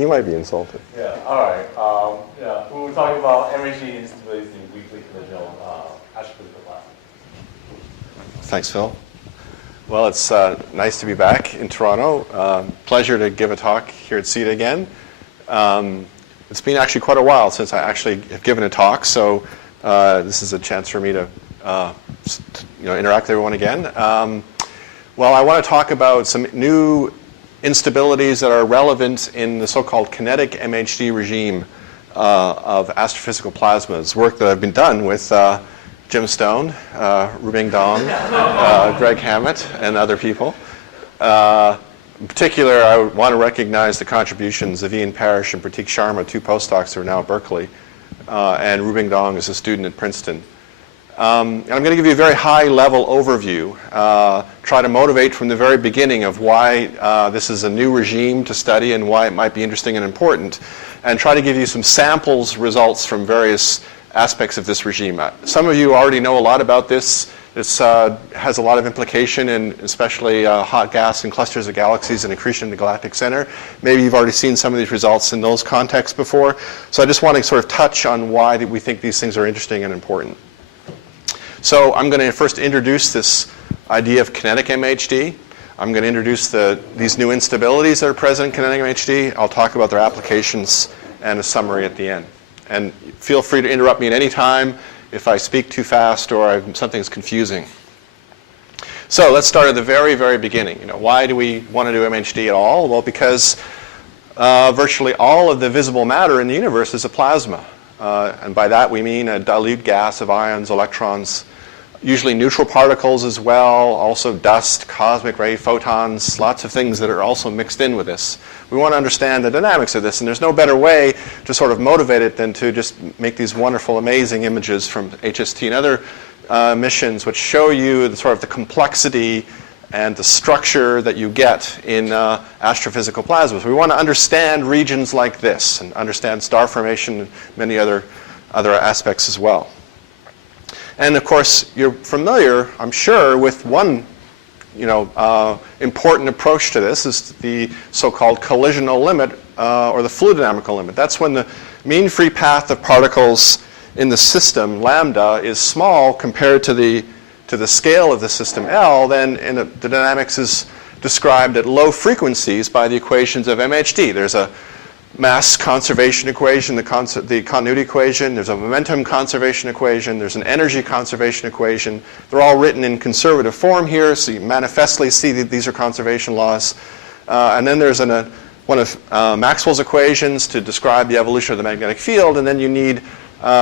he might be insulted. Yeah, all right. Yeah, we were talking about MHD instabilities in weakly collisional astrophysical plasma. Thanks, Phil. Well, it's nice to be back in Toronto. Pleasure to give a talk here at CITA again. It's been actually quite a while since I actually have given a talk, so this is a chance for me to interact with everyone again. Well, I want to talk about some new instabilities that are relevant in the so-called kinetic MHD regime of astrophysical plasmas, work that I've been done with Jim Stone, Rubing Dong, Greg Hammett, and other people. In particular, I want to recognize the contributions of Ian Parrish and Pratik Sharma, two postdocs who are now at Berkeley, and Rubing Dong is a student at Princeton. And I'm going to give you a very high-level overview, try to motivate from the very beginning of why this is a new regime to study and why it might be interesting and important, and try to give you some samples results from various aspects of this regime. Some of you already know a lot about this. This has a lot of implication in especially hot gas and clusters of galaxies and accretion in the galactic center. Maybe you've already seen some of these results in those contexts before. So I just want to sort of touch on why we think these things are interesting and important. So I'm going to first introduce this idea of kinetic MHD. I'm going to introduce these new instabilities that are present in kinetic MHD. I'll talk about their applications and a summary at the end. And feel free to interrupt me at any time if I speak too fast or something's confusing. So let's start at the very, very beginning. Why do we want to do MHD at all? Well, because virtually all of the visible matter in the universe is a plasma. And by that we mean a dilute gas of ions, electrons, usually neutral particles as well, also dust, cosmic ray, photons, lots of things that are also mixed in with this. We want to understand the dynamics of this, and there's no better way to sort of motivate it than to just make these wonderful, amazing images from HST and other missions which show you the complexity and the structure that you get in astrophysical plasmas. We want to understand regions like this and understand star formation and many other aspects as well. And of course, you're familiar, I'm sure, with one important approach to this is the so-called collisional limit or the fluid dynamical limit. That's when the mean free path of particles in the system, lambda, is small compared to the scale of the system L. Then the dynamics is described at low frequencies by the equations of MHD. There's a mass conservation equation, the continuity equation, there's a momentum conservation equation, there's an energy conservation equation. They're all written in conservative form here, so you manifestly see that these are conservation laws. And then there's one of Maxwell's equations to describe the evolution of the magnetic field, and then you need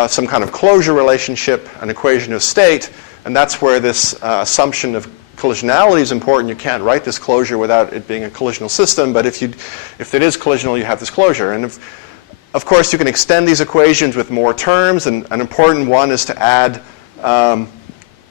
some kind of closure relationship, an equation of state, and that's where this assumption of collisionality is important. You can't write this closure without it being a collisional system, but if it is collisional, you have this closure. And of course, you can extend these equations with more terms, and an important one is to add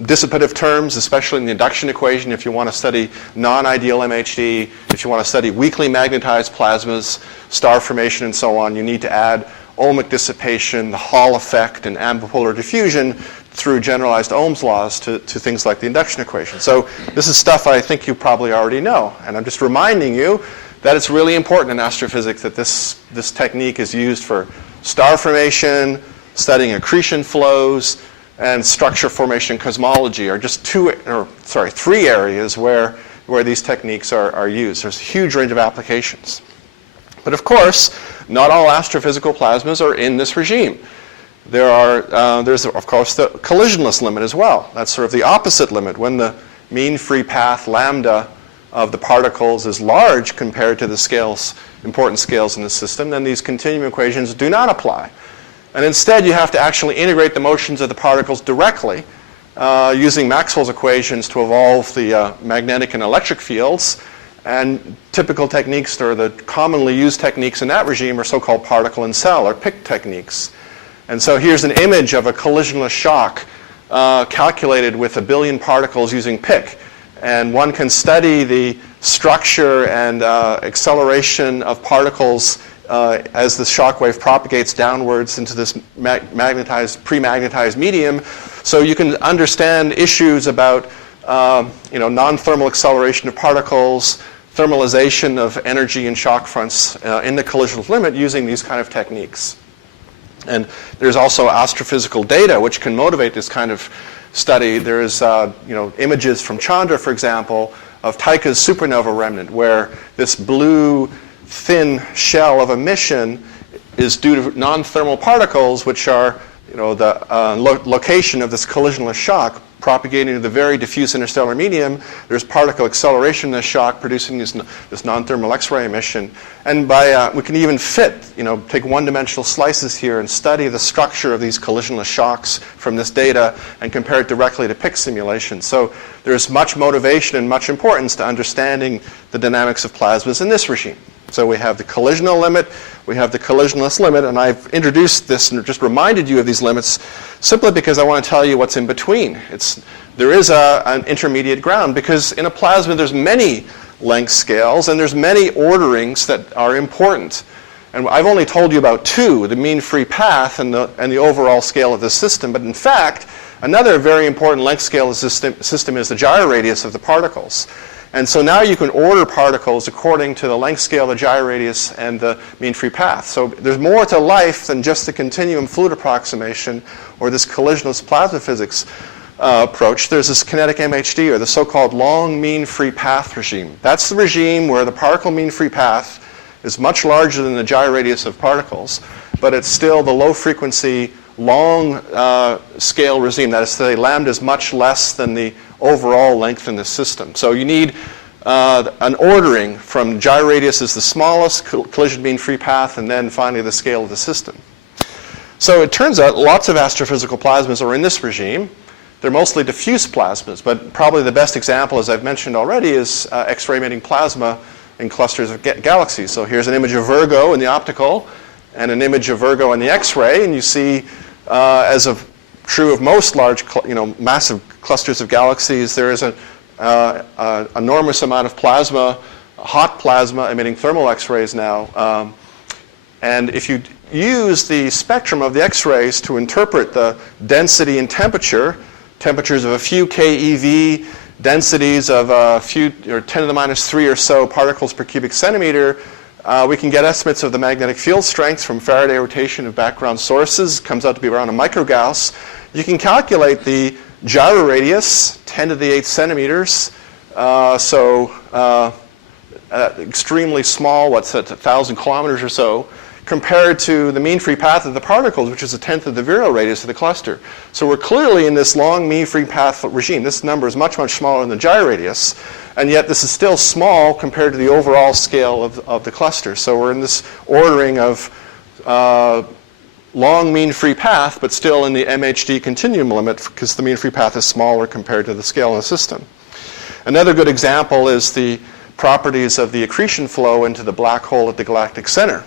dissipative terms, especially in the induction equation if you want to study non-ideal MHD, if you want to study weakly magnetized plasmas, star formation, and so on. You need to add ohmic dissipation, the Hall effect, and ambipolar diffusion through generalized Ohm's laws to things like the induction equation. So this is stuff I think you probably already know. And I'm just reminding you that it's really important in astrophysics that this technique is used for star formation, studying accretion flows, and structure formation and cosmology are just three areas where these techniques are used. There's a huge range of applications. But of course, not all astrophysical plasmas are in this regime. There's of course the collisionless limit as well. That's sort of the opposite limit. When the mean free path lambda of the particles is large compared to the important scales in the system, then these continuum equations do not apply. And instead, you have to actually integrate the motions of the particles directly using Maxwell's equations to evolve the magnetic and electric fields. And typical techniques, or the commonly used techniques in that regime, are so-called particle and cell, or PIC techniques. And so here's an image of a collisionless shock calculated with 1 billion particles using PIC. And one can study the structure and acceleration of particles as the shock wave propagates downwards into this pre-magnetized medium. So you can understand issues about non-thermal acceleration of particles, thermalization of energy and shock fronts in the collisional limit using these kind of techniques. And there's also astrophysical data which can motivate this kind of study. There's images from Chandra, for example, of Tycho's supernova remnant, where this blue thin shell of emission is due to non-thermal particles, which are the location of this collisionless shock propagating to the very diffuse interstellar medium. There's particle acceleration in this shock producing this non-thermal X-ray emission. And we can even take one-dimensional slices here and study the structure of these collisionless shocks from this data and compare it directly to PIC simulations. So there's much motivation and much importance to understanding the dynamics of plasmas in this regime. So we have the collisional limit, we have the collisionless limit, and I've introduced this and just reminded you of these limits simply because I want to tell you what's in between. There is an intermediate ground, because in a plasma there's many length scales and there's many orderings that are important. And I've only told you about two, the mean free path and the overall scale of the system. But in fact, another very important length scale of the system is the gyroradius of the particles. And so now you can order particles according to the length scale, the gyroradius, and the mean free path. So there's more to life than just the continuum fluid approximation or this collisionless plasma physics approach. There's this kinetic MHD, or the so-called long mean free path regime. That's the regime where the particle mean free path is much larger than the gyroradius of particles, but it's still the low frequency, long scale regime. That is to say, lambda is much less than the overall length in the system. So you need an ordering from gyroradius is the smallest, collision mean free path, and then finally the scale of the system. So it turns out lots of astrophysical plasmas are in this regime. They're mostly diffuse plasmas, but probably the best example, as I've mentioned already, is X-ray emitting plasma in clusters of galaxies. So here's an image of Virgo in the optical and an image of Virgo in the X-ray, and you see, true of most large, massive clusters of galaxies, there is an enormous amount of plasma, hot plasma emitting thermal X-rays now. And if you use the spectrum of the X-rays to interpret the density and temperatures of a few keV, densities of a few, 10 to the minus 3 or so particles per cubic centimeter, we can get estimates of the magnetic field strength from Faraday rotation of background sources. It comes out to be around a microgauss. You can calculate the gyroradius, 10 to the 8 centimeters, extremely small, what's that, 1,000 kilometers or so, compared to the mean free path of the particles, which is a tenth of the virial radius of the cluster. So we're clearly in this long mean free path regime. This number is much, much smaller than the gyroradius, and yet this is still small compared to the overall scale of the cluster. So we're in this ordering of long mean free path, but still in the MHD continuum limit, because the mean free path is smaller compared to the scale of the system. Another good example is the properties of the accretion flow into the black hole at the galactic center,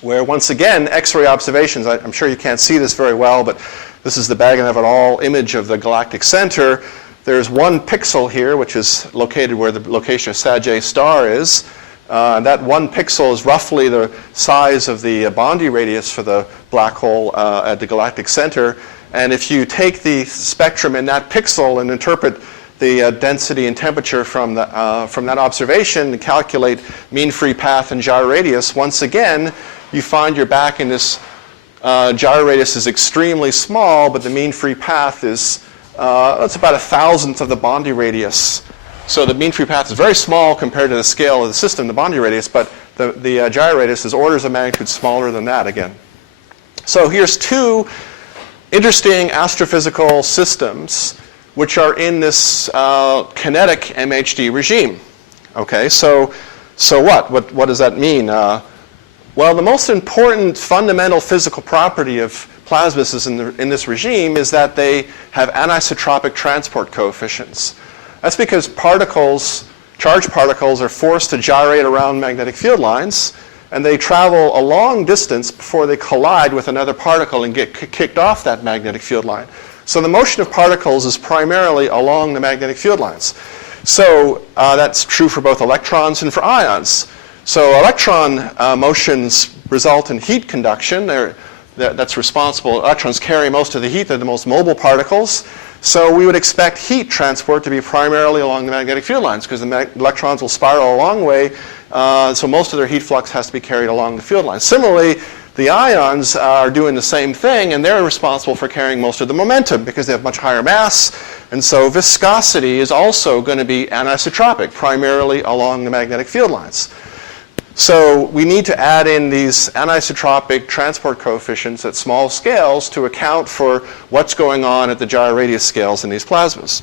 where once again, X-ray observations, I'm sure you can't see this very well, but this is the Braginskii et al. Image of the galactic center. There's one pixel here, which is located where the location of Sagittarius star is. That one pixel is roughly the size of the Bondi radius for the black hole at the galactic center. And if you take the spectrum in that pixel and interpret the density and temperature from that observation and calculate mean free path and gyroradius, once again, you find you're back in this gyroradius is extremely small, but the mean free path is it's about 1,000th of the Bondi radius. So the mean free path is very small compared to the scale of the system, the Bondi radius, but the gyroradius is orders of magnitude smaller than that again. So here's two interesting astrophysical systems which are in this kinetic MHD regime. Okay, so what? What does that mean? Well, the most important fundamental physical property of plasmas in this regime is that they have anisotropic transport coefficients. That's because charged particles, are forced to gyrate around magnetic field lines, and they travel a long distance before they collide with another particle and get kicked off that magnetic field line. So the motion of particles is primarily along the magnetic field lines. So that's true for both electrons and for ions. So electron motions result in heat conduction. That's responsible. Electrons carry most of the heat. They're the most mobile particles. So we would expect heat transport to be primarily along the magnetic field lines because the electrons will spiral a long way, so most of their heat flux has to be carried along the field lines. Similarly, the ions are doing the same thing, and they're responsible for carrying most of the momentum because they have much higher mass, and so viscosity is also going to be anisotropic, primarily along the magnetic field lines. So we need to add in these anisotropic transport coefficients at small scales to account for what's going on at the gyroradius scales in these plasmas.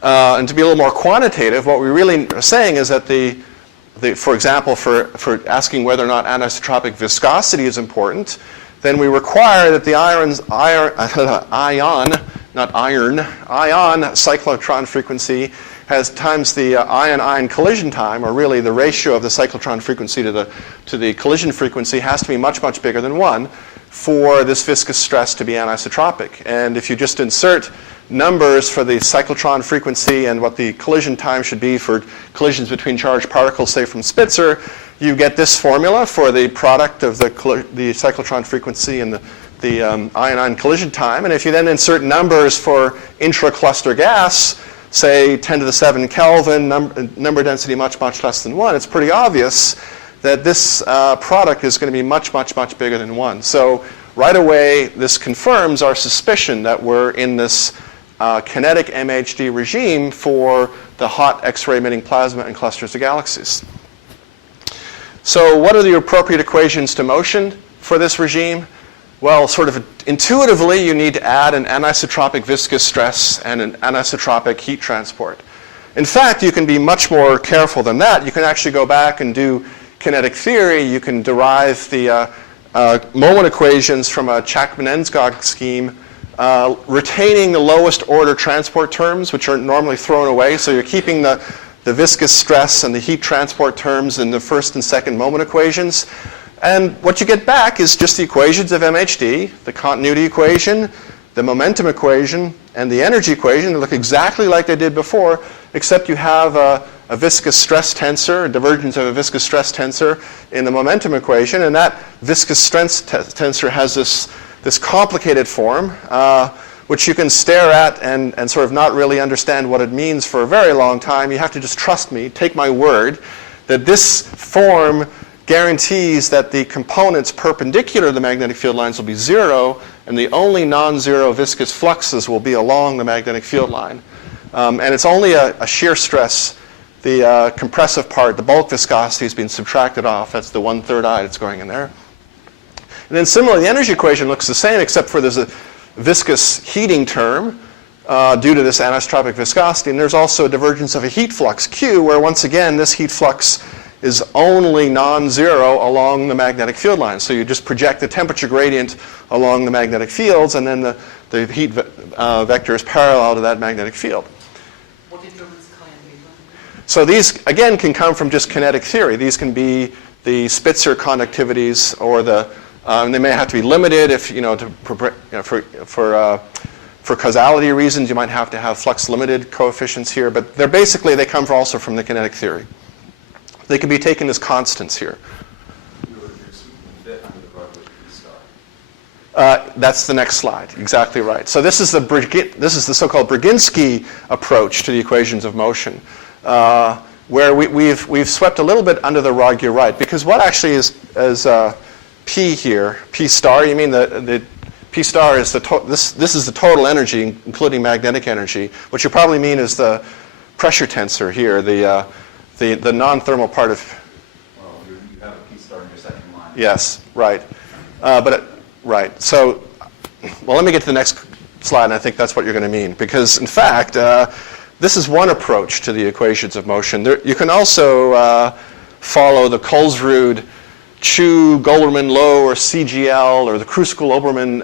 And to be a little more quantitative, what we really are saying is that for example, for asking whether or not anisotropic viscosity is important, then we require that the ion cyclotron frequency has times the ion-ion collision time, or really the ratio of the cyclotron frequency to the collision frequency has to be much, much bigger than 1 for this viscous stress to be anisotropic. And if you just insert numbers for the cyclotron frequency and what the collision time should be for collisions between charged particles, say from Spitzer, you get this formula for the product of the cyclotron frequency and the ion-ion collision time. And if you then insert numbers for intra-cluster gas, say 10 to the 7 Kelvin, number density much, much less than 1, it's pretty obvious that this product is going to be much, much, much bigger than 1. So right away, this confirms our suspicion that we're in this kinetic MHD regime for the hot X-ray emitting plasma and clusters of galaxies. So what are the appropriate equations to motion for this regime? Well, sort of intuitively, you need to add an anisotropic viscous stress and an anisotropic heat transport. In fact, you can be much more careful than that. You can actually go back and do kinetic theory. You can derive the moment equations from a Chapman-Enskog scheme, retaining the lowest order transport terms, which are normally thrown away. So you're keeping the viscous stress and the heat transport terms in the first and second moment equations. And what you get back is just the equations of MHD, the continuity equation, the momentum equation, and the energy equation. They look exactly like they did before, except you have a viscous stress tensor, a divergence of a viscous stress tensor in the momentum equation. And that viscous stress tensor has this complicated form, which you can stare at and sort of not really understand what it means for a very long time. You have to just trust me, take my word, that this form guarantees that the components perpendicular to the magnetic field lines will be 0, and the only non-zero viscous fluxes will be along the magnetic field line. And it's only a shear stress. The compressive part, the bulk viscosity, has been subtracted off. That's the 1/3 I that's going in there. And then similarly, the energy equation looks the same, except for there's a viscous heating term due to this anisotropic viscosity. And there's also a divergence of a heat flux, Q, where once again, this heat flux is only non-zero along the magnetic field line. So you just project the temperature gradient along the magnetic fields, and then the heat vector is parallel to that magnetic field. What determines chi and beta? So these, again, can come from just kinetic theory. These can be the Spitzer conductivities, or they may have to be limited if, for causality reasons, you might have to have flux-limited coefficients here, but they come also from the kinetic theory. They can be taken as constants here. That's the next slide. Exactly right. So this is the so-called Braginskii approach to the equations of motion, where we've swept a little bit under the rug. You're right, because what actually is P here? P star. You mean the P star is this is the total energy, including magnetic energy. What you probably mean is the pressure tensor here, the non-thermal part of. Well, you have a P star in your second line. Yes, right. Right. So, well, let me get to the next slide, and I think that's what you're going to mean. Because, in fact, this is one approach to the equations of motion. You can also follow the Kulsrud, Chu, Golderman, Low, or CGL, or the Kruskal-Obermann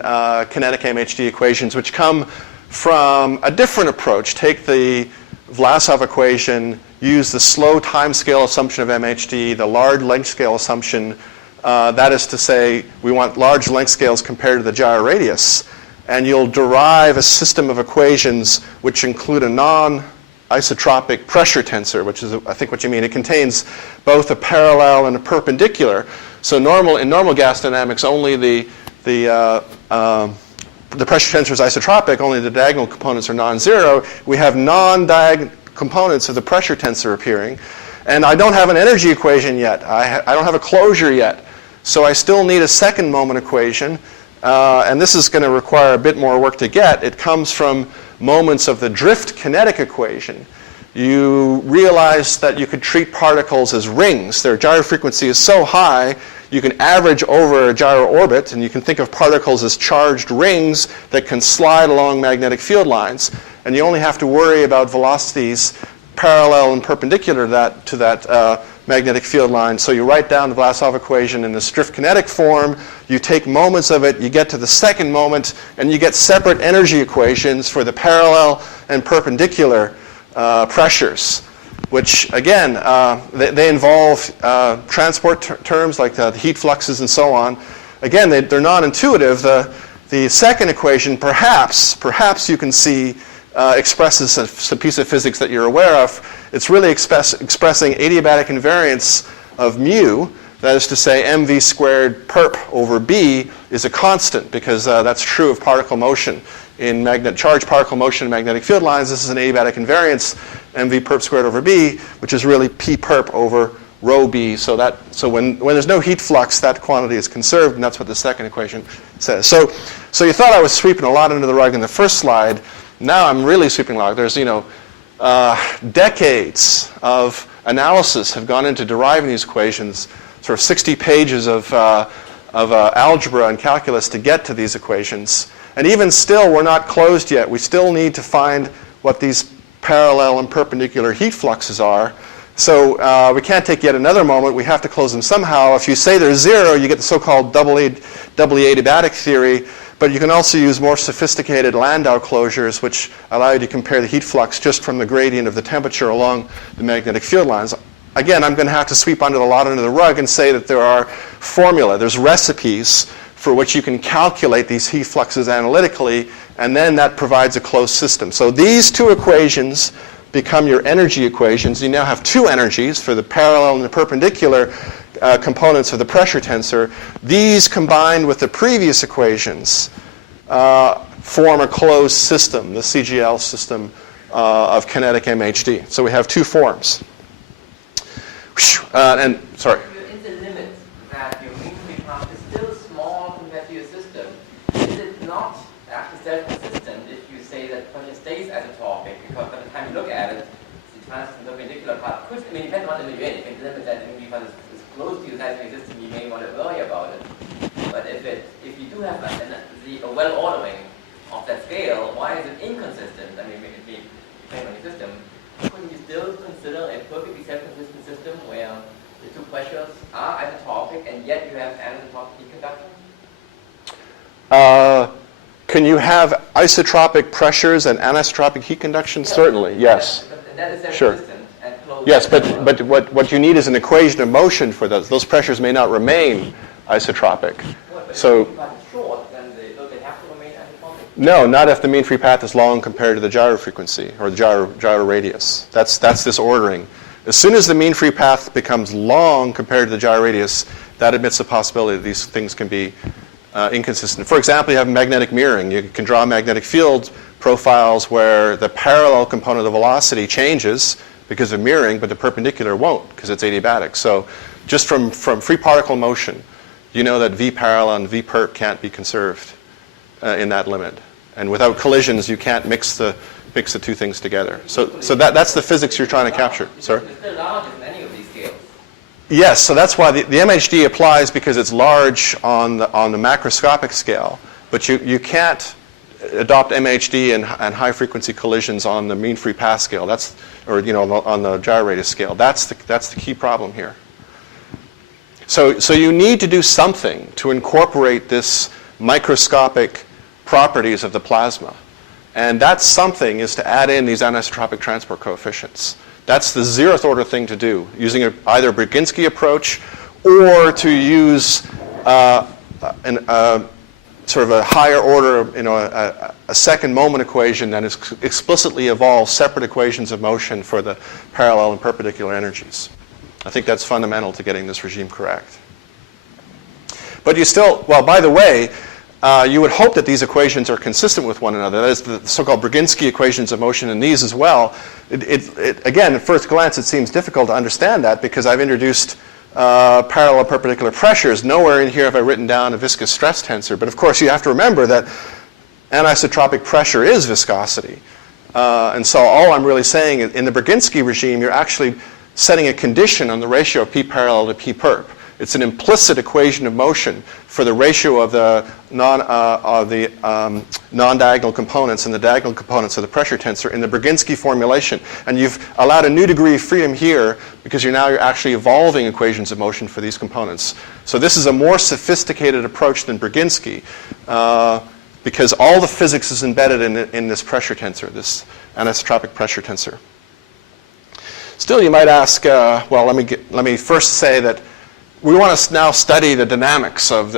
kinetic MHD equations, which come from a different approach. Take the Vlasov equation, use the slow time scale assumption of MHD, the large length scale assumption. That is to say, we want large length scales compared to the gyroradius. And you'll derive a system of equations which include a non-isotropic pressure tensor, which is, I think, what you mean. It contains both a parallel and a perpendicular. So in normal gas dynamics, only the the pressure tensor is isotropic, only the diagonal components are non-zero, we have non-diagonal components of the pressure tensor appearing. And I don't have an energy equation yet. I don't have a closure yet. So I still need a second moment equation. And this is going to require a bit more work to get. It comes from moments of the drift-kinetic equation. You realize that you could treat particles as rings. Their gyro frequency is so high, you can average over a gyro orbit, and you can think of particles as charged rings that can slide along magnetic field lines. And you only have to worry about velocities parallel and perpendicular to that magnetic field line. So you write down the Vlasov equation in this drift-kinetic form, you take moments of it, you get to the second moment, and you get separate energy equations for the parallel and perpendicular pressures, which again, they involve transport terms like the heat fluxes and so on. Again, they're non-intuitive. The second equation, perhaps you can see expresses a piece of physics that you're aware of. It's really expressing adiabatic invariance of mu. That is to say, mv squared perp over b is a constant, because that's true of particle motion. In charged particle motion in magnetic field lines, this is an adiabatic invariance, mv perp squared over b, which is really p perp over rho b. So when there's no heat flux, that quantity is conserved, and that's what the second equation says. So you thought I was sweeping a lot under the rug in the first slide. Now I'm really sweeping a lot. There's decades of analysis have gone into deriving these equations, sort of 60 pages of algebra and calculus to get to these equations. And even still, we're not closed yet. We still need to find what these parallel and perpendicular heat fluxes are. So we can't take yet another moment. We have to close them somehow. If you say they're zero, you get the so-called doubly adiabatic theory. But you can also use more sophisticated Landau closures, which allow you to compare the heat flux just from the gradient of the temperature along the magnetic field lines. Again, I'm going to have to sweep a lot under the rug and say that there are there's recipes for which you can calculate these heat fluxes analytically, and then that provides a closed system. So these two equations become your energy equations. You now have two energies for the parallel and the perpendicular components of the pressure tensor. These combined with the previous equations form a closed system, the CGL system of kinetic MHD. So we have two forms. And sorry. In the limit that your mean free path is still small compared to your system, is it not actually self-consistent if you say that pressure stays isotropic? Because by the time you look at it, the transition perpendicular part could, depends on the limit. If the limit that the mean free path is close to the seismic system, you may want to worry about it. But if you do have a well-ordering of that scale, why is it inconsistent? It depends on your system. Couldn't you still consider a perfectly self-consistent system where the two pressures are isotropic and yet you have anisotropic heat conduction? Can you have isotropic pressures and anisotropic heat conduction? Yeah. Certainly, yes. But that is sure. And close. Yes, but what you need is an equation of motion for those. Those pressures may not remain isotropic. So. Short, then they have to remain isotropic? No, not if the mean free path is long compared to the gyro frequency or the gyro radius. That's this ordering. As soon as the mean free path becomes long compared to the gyro radius, that admits the possibility that these things can be inconsistent. For example, you have magnetic mirroring. You can draw magnetic field profiles where the parallel component of the velocity changes because of mirroring, but the perpendicular won't because it's adiabatic. So just from free particle motion, you know that V parallel and V perp can't be conserved in that limit. And without collisions, you can't mix the two things together. So that's the physics you're trying to capture. Sorry? It's still larger than any of these scales. Yes, so that's why the MHD applies, because it's large on the macroscopic scale. But you can't adopt MHD and high frequency collisions on the mean free path scale. On the gyro radius scale. That's the key problem here. So you need to do something to incorporate this microscopic properties of the plasma. And that something is to add in these anisotropic transport coefficients. That's the 0th order thing to do, using either a Braginskii approach or to use sort of a higher order, a second moment equation that is explicitly evolves separate equations of motion for the parallel and perpendicular energies. I think that's fundamental to getting this regime correct. But you still, well, by the way, you would hope that these equations are consistent with one another. That is, the so-called Braginskii equations of motion in these as well. Again, at first glance, it seems difficult to understand that because I've introduced parallel perpendicular pressures. Nowhere in here have I written down a viscous stress tensor. But of course, you have to remember that anisotropic pressure is viscosity. And so all I'm really saying, in the Braginskii regime, you're actually setting a condition on the ratio of p parallel to p perp. It's an implicit equation of motion for the ratio of the non-diagonal components and the diagonal components of the pressure tensor in the Braginskii formulation. And you've allowed a new degree of freedom here because you're actually evolving equations of motion for these components. So this is a more sophisticated approach than Braginskii because all the physics is embedded in this pressure tensor, this anisotropic pressure tensor. Still, you might ask, well, let me first say that we want to now study the dynamics of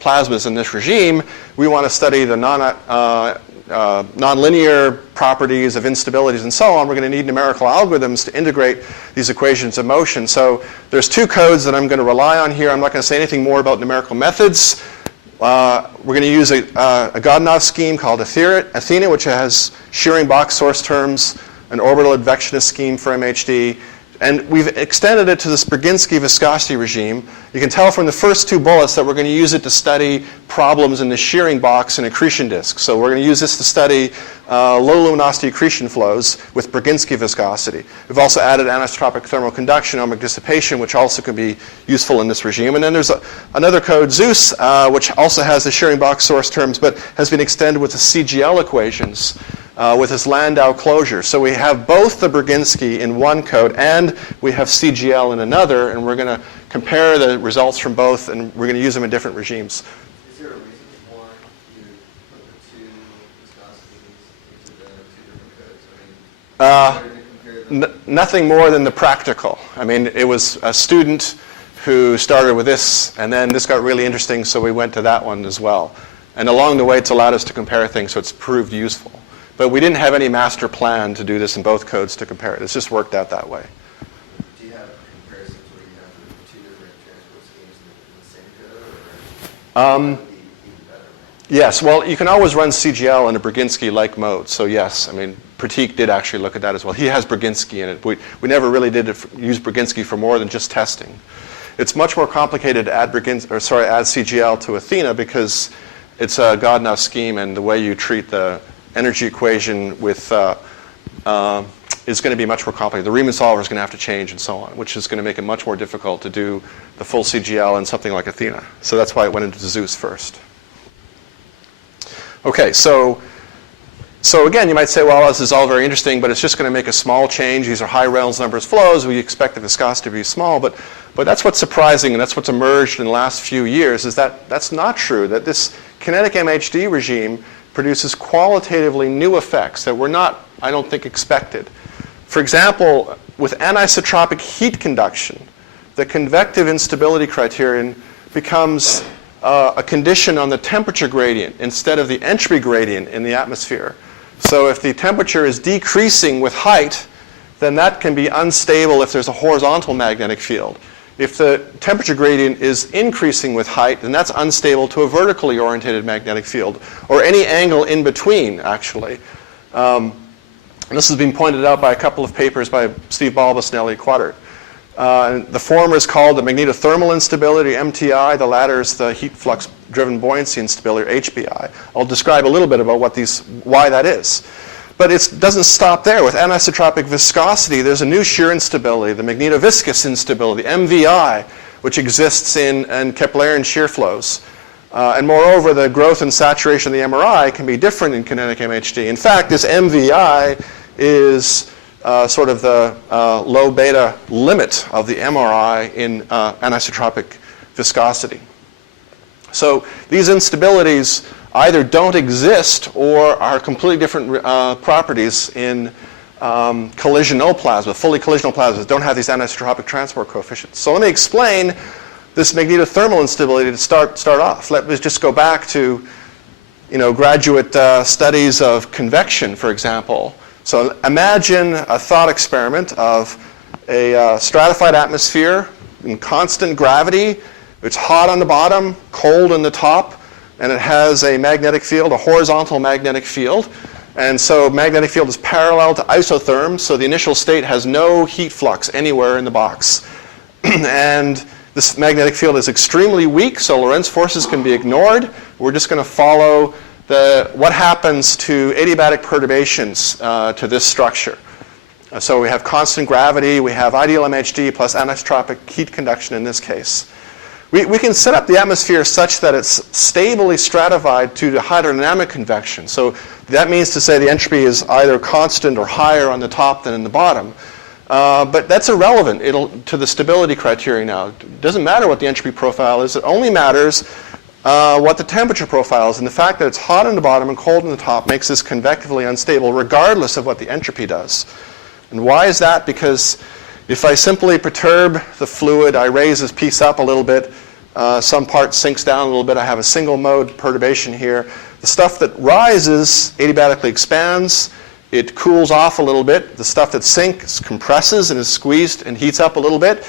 plasmas in this regime. We want to study the nonlinear properties of instabilities and so on. We're going to need numerical algorithms to integrate these equations of motion. So there's two codes that I'm going to rely on here. I'm not going to say anything more about numerical methods. We're going to use a Godunov scheme called Athena, which has shearing-box source terms, an orbital advectionist scheme for MHD. And we've extended it to this Braginskii viscosity regime. You can tell from the first two bullets that we're going to use it to study problems in the shearing box and accretion disk. So we're going to use this to study low luminosity accretion flows with Braginskii viscosity. We've also added anisotropic thermal conduction, ohmic dissipation, which also can be useful in this regime. And then there's another code, Zeus, which also has the shearing box source terms, but has been extended with the CGL equations. With this Landau closure. So we have both the Braginskii in one code and we have CGL in another, and we're going to compare the results from both, and we're going to use them in different regimes. Is there a reason why you put the two viscosities into the two different codes? Nothing more than the practical. I mean, it was a student who started with this, and then this got really interesting, so we went to that one as well. And along the way, it's allowed us to compare things, so it's proved useful. But we didn't have any master plan to do this in both codes to compare it. It's just worked out that way. Do you have comparisons where you have two different transport schemes in the same code? Or would be even better? Yes, well, you can always run CGL in a Braginskii-like mode. So yes, I mean, Pratik did actually look at that as well. He has Braginskii in it. We never really did use Braginskii for more than just testing. It's much more complicated to add CGL to Athena because it's a Godunov scheme, and the way you treat the energy equation with is going to be much more complicated. The Riemann solver is going to have to change and so on, which is going to make it much more difficult to do the full CGL in something like Athena. So that's why it went into Zeus first. Okay, so again, you might say, well, this is all very interesting, but it's just going to make a small change. These are high Reynolds numbers flows. We expect the viscosity to be small, but that's what's surprising, and that's what's emerged in the last few years, is that that's not true, that this kinetic MHD regime produces qualitatively new effects that were not, I don't think, expected. For example, with anisotropic heat conduction, the convective instability criterion becomes a condition on the temperature gradient instead of the entropy gradient in the atmosphere. So if the temperature is decreasing with height, then that can be unstable if there's a horizontal magnetic field. If the temperature gradient is increasing with height, then that's unstable to a vertically oriented magnetic field, or any angle in between, actually. And this has been pointed out by a couple of papers by Steve Balbus and Elliot Quadert. The former is called the Magneto-thermal instability, MTI. The latter is the heat-flux-driven buoyancy instability, or HBI. I'll describe a little bit about why that is. But it doesn't stop there. With anisotropic viscosity, there's a new shear instability, the Magneto-viscous instability, MVI, which exists in Keplerian shear flows. And moreover, the growth and saturation of the MRI can be different in kinetic MHD. In fact, this MVI is sort of the low beta limit of the MRI in anisotropic viscosity. So these instabilities either don't exist or are completely different properties in collisional plasma. Fully collisional plasmas don't have these anisotropic transport coefficients. So let me explain this Magneto-thermal instability to start off. Let me just go back to graduate studies of convection, for example. So imagine a thought experiment of a stratified atmosphere in constant gravity. It's hot on the bottom, cold on the top. and it has a magnetic field, a horizontal magnetic field. And so magnetic field is parallel to isotherm, so the initial state has no heat flux anywhere in the box. And this magnetic field is extremely weak, so Lorentz forces can be ignored. We're just going to follow what happens to adiabatic perturbations to this structure. So we have constant gravity, we have ideal MHD plus anisotropic heat conduction in this case. We can set up the atmosphere such that it's stably stratified to the hydrodynamic convection. So that means to say the entropy is either constant or higher on the top than in the bottom. But that's irrelevant to the stability criteria now. It doesn't matter what the entropy profile is. It only matters what the temperature profile is. And the fact that it's hot on the bottom and cold on the top makes this convectively unstable regardless of what the entropy does. And why is that? Because if I simply perturb the fluid, I raise this piece up a little bit, some part sinks down a little bit, I have a single mode perturbation here. The stuff that rises adiabatically expands, it cools off a little bit. The stuff that sinks compresses and is squeezed and heats up a little bit.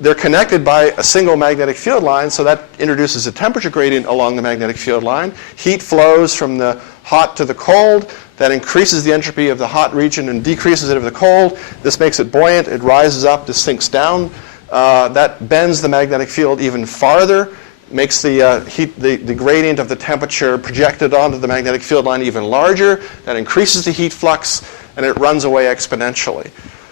They're connected by a single magnetic field line, so that introduces a temperature gradient along the magnetic field line. Heat flows from the hot to the cold. That increases the entropy of the hot region and decreases it of the cold. This makes it buoyant. It rises up. This sinks down. That bends the magnetic field even farther, makes the gradient of the temperature projected onto the magnetic field line even larger. That increases the heat flux, and it runs away exponentially.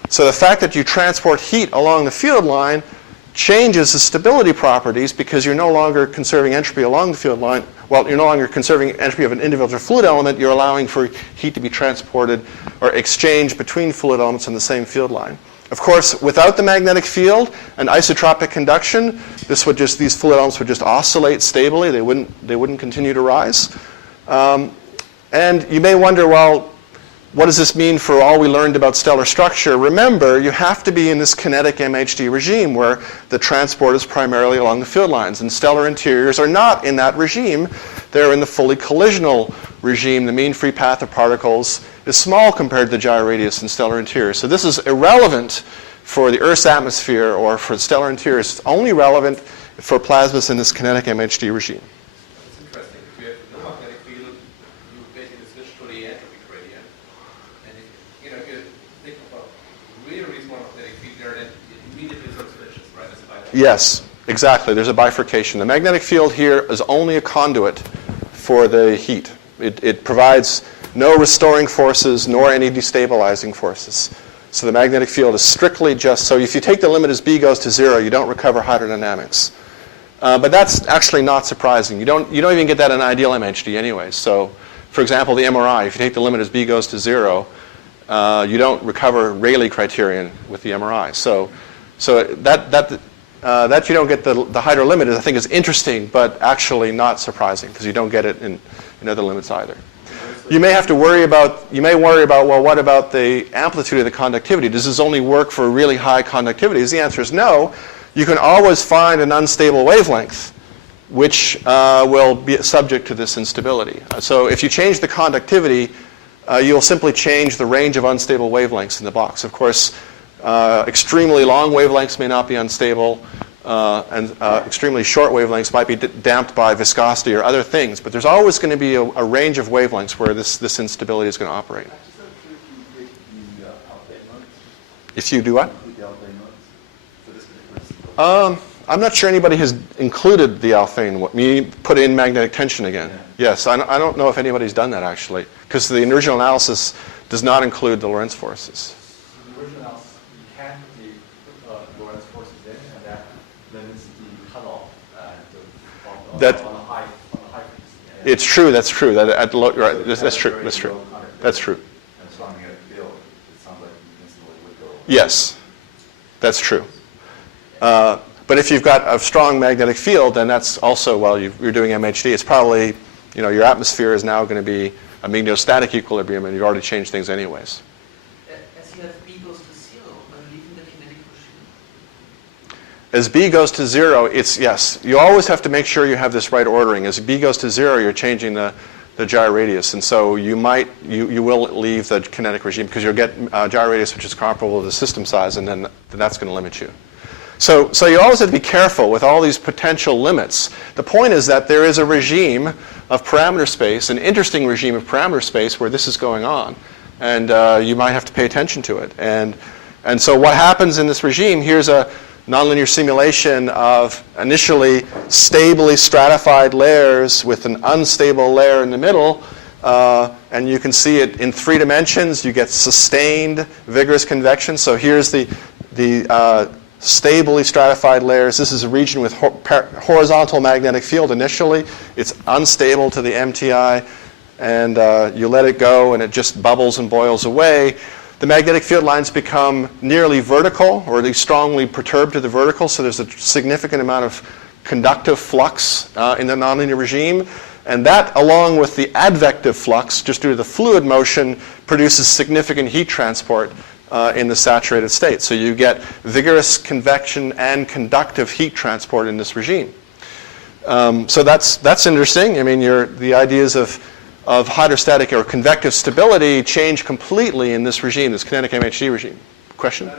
So the fact that you transport heat along the field line changes the stability properties because you're no longer conserving entropy along the field line. Well, you're no longer conserving entropy of an individual fluid element. You're allowing for heat to be transported or exchanged between fluid elements on the same field line. Of course, without the magnetic field and isotropic conduction, these fluid elements would just oscillate stably. They wouldn't continue to rise. And you may wonder, well, what does this mean for all we learned about stellar structure? Remember, you have to be in this kinetic MHD regime where the transport is primarily along the field lines. And stellar interiors are not in that regime. They're in the fully collisional regime. The mean free path of particles is small compared to the gyro radius in stellar interiors. So this is irrelevant for the Earth's atmosphere or for stellar interiors. It's only relevant for plasmas in this kinetic MHD regime. It's interesting. If you have no magnetic field, you basically switch to the entropy gradient. And if you think about really small magnetic field there, then it immediately sort of switches, right? As a Yes, exactly. There's a bifurcation. The magnetic field here is only a conduit for the heat. It provides no restoring forces nor any destabilizing forces. So the magnetic field is strictly just, so if you take the limit as B goes to 0, you don't recover hydrodynamics. But that's actually not surprising. You don't even get that in ideal MHD anyway. So for example, the MRI, if you take the limit as B goes to 0, you don't recover Rayleigh criterion with the MRI. So that you don't get the hydro limit, I think, is interesting, but actually not surprising because you don't get it in other limits either. You may worry about, well, what about the amplitude of the conductivity? Does this only work for really high conductivities? The answer is no. You can always find an unstable wavelength which will be subject to this instability. So if you change the conductivity, you'll simply change the range of unstable wavelengths in the box. Of course, extremely long wavelengths may not be unstable, and extremely short wavelengths might be damped by viscosity or other things. But there's always going to be a range of wavelengths where this instability is going to operate. If you do what? I'm not sure anybody has included the alphane. You put in magnetic tension again. Yes, I don't know if anybody's done that actually, because the original analysis does not include the Lorentz forces. The original analysis, you can put Lorentz forces in, and that limits the cutoff on the high frequency. It's true. That's true. That's true. That's true. That's true. And so magnetic field, it sounds like you instantly would go. Yes, that's true. But if you've got a strong magnetic field, then that's also, well, you're doing MHD. It's probably, your atmosphere is now going to be a magnetostatic equilibrium, and you've already changed things anyways. As you have B goes to 0, when leaving the kinetic regime. As B goes to 0, yes. You always have to make sure you have this right ordering. As B goes to 0, you're changing the gyro radius, and so you will leave the kinetic regime because you'll get gyro radius which is comparable to the system size, and then that's going to limit you. So you always have to be careful with all these potential limits. The point is that there is a regime of parameter space, an interesting regime of parameter space where this is going on. And you might have to pay attention to it. And so what happens in this regime, here's a nonlinear simulation of initially stably stratified layers with an unstable layer in the middle. And you can see it in 3 dimensions. You get sustained vigorous convection. So here's the stably stratified layers. This is a region with horizontal magnetic field initially. It's unstable to the MTI, and you let it go, and it just bubbles and boils away. The magnetic field lines become nearly vertical, or at least strongly perturbed to the vertical, so there's a significant amount of conductive flux in the nonlinear regime. And that, along with the advective flux, just due to the fluid motion, produces significant heat transport in the saturated state. So you get vigorous convection and conductive heat transport in this regime. So that's interesting. I mean, the ideas of hydrostatic or convective stability change completely in this regime, this kinetic MHD regime. Question?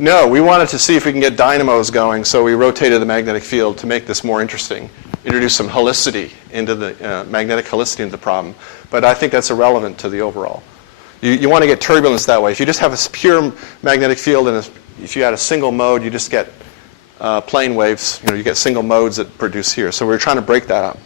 No, we wanted to see if we can get dynamos going, so we rotated the magnetic field to make this more interesting, introduce some helicity into the magnetic helicity into the problem. But I think that's irrelevant to the overall. You want to get turbulence that way. If you just have a pure magnetic field and if you had a single mode, you just get plane waves. You get single modes that produce here. So we're trying to break that up.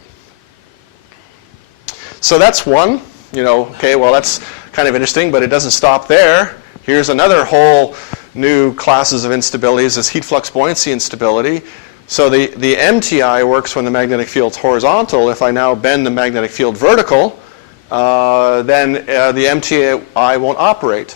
So that's one. Okay, well that's kind of interesting, but it doesn't stop there. Here's another whole new classes of instabilities, this heat flux buoyancy instability. So the MTI works when the magnetic field's horizontal. If I now bend the magnetic field vertical, then the MTI won't operate.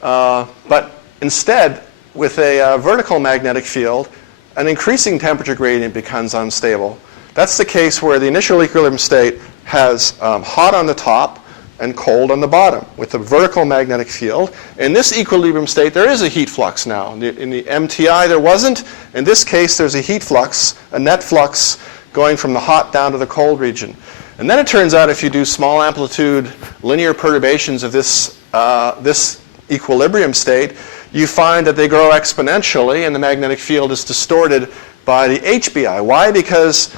But instead, with a vertical magnetic field, an increasing temperature gradient becomes unstable. That's the case where the initial equilibrium state has hot on the top and cold on the bottom with the vertical magnetic field. In this equilibrium state, there is a heat flux now. In the MTI, there wasn't. In this case, there's a heat flux, a net flux going from the hot down to the cold region. And then it turns out if you do small amplitude linear perturbations of this equilibrium state, you find that they grow exponentially and the magnetic field is distorted by the HBI. Why? Because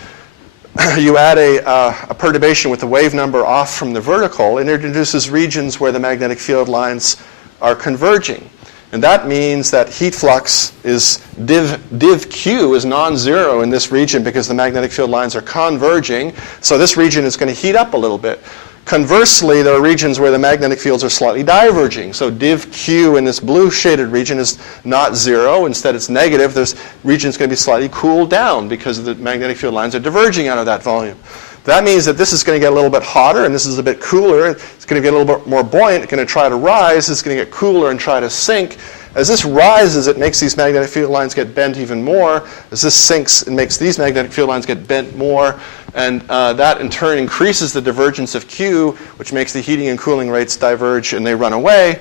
you add a perturbation with the wave number off from the vertical, and it introduces regions where the magnetic field lines are converging. And that means that heat flux is div Q is non-zero in this region because the magnetic field lines are converging. So this region is going to heat up a little bit. Conversely, there are regions where the magnetic fields are slightly diverging. So div Q in this blue shaded region is not zero. Instead, it's negative. This region is going to be slightly cooled down because the magnetic field lines are diverging out of that volume. That means that this is going to get a little bit hotter, and this is a bit cooler. It's going to get a little bit more buoyant. It's going to try to rise. It's going to get cooler and try to sink. As this rises, it makes these magnetic field lines get bent even more. As this sinks, it makes these magnetic field lines get bent more. And that, in turn, increases the divergence of Q, which makes the heating and cooling rates diverge, and they run away.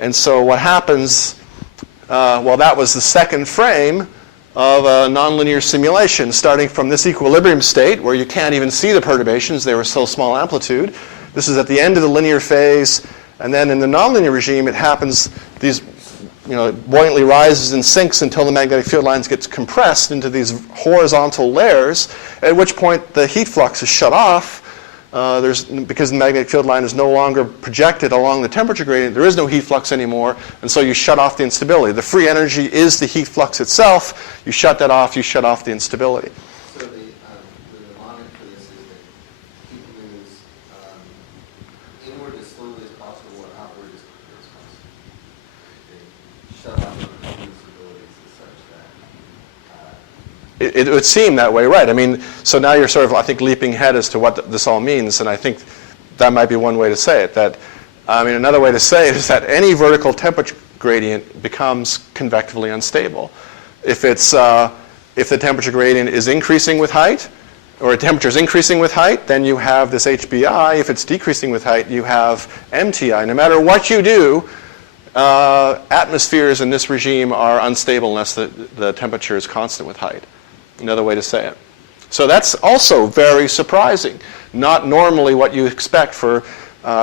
And so what happens, well, that was the second frame of a nonlinear simulation, starting from this equilibrium state, where you can't even see the perturbations. They were so small amplitude. This is at the end of the linear phase. And then in the nonlinear regime, it happens, these buoyantly rises and sinks until the magnetic field lines gets compressed into these horizontal layers, at which point the heat flux is shut off. Because the magnetic field line is no longer projected along the temperature gradient, there is no heat flux anymore, and so you shut off the instability. The free energy is the heat flux itself. You shut that off, you shut off the instability. So the mnemonic for this is that heat moves inward as slowly as possible and outward as quickly as possible. They shut off the instabilities as such that It would seem that way, right? I mean, so now you're sort of, I think, leaping ahead as to what this all means, and I think that might be one way to say it. Another way to say it is that any vertical temperature gradient becomes convectively unstable. If the temperature gradient is increasing with height, or a temperature is increasing with height, then you have this HBI. If it's decreasing with height, you have MTI. No matter what you do, atmospheres in this regime are unstable unless the temperature is constant with height. Another way to say it. So that's also very surprising. Not normally what you expect for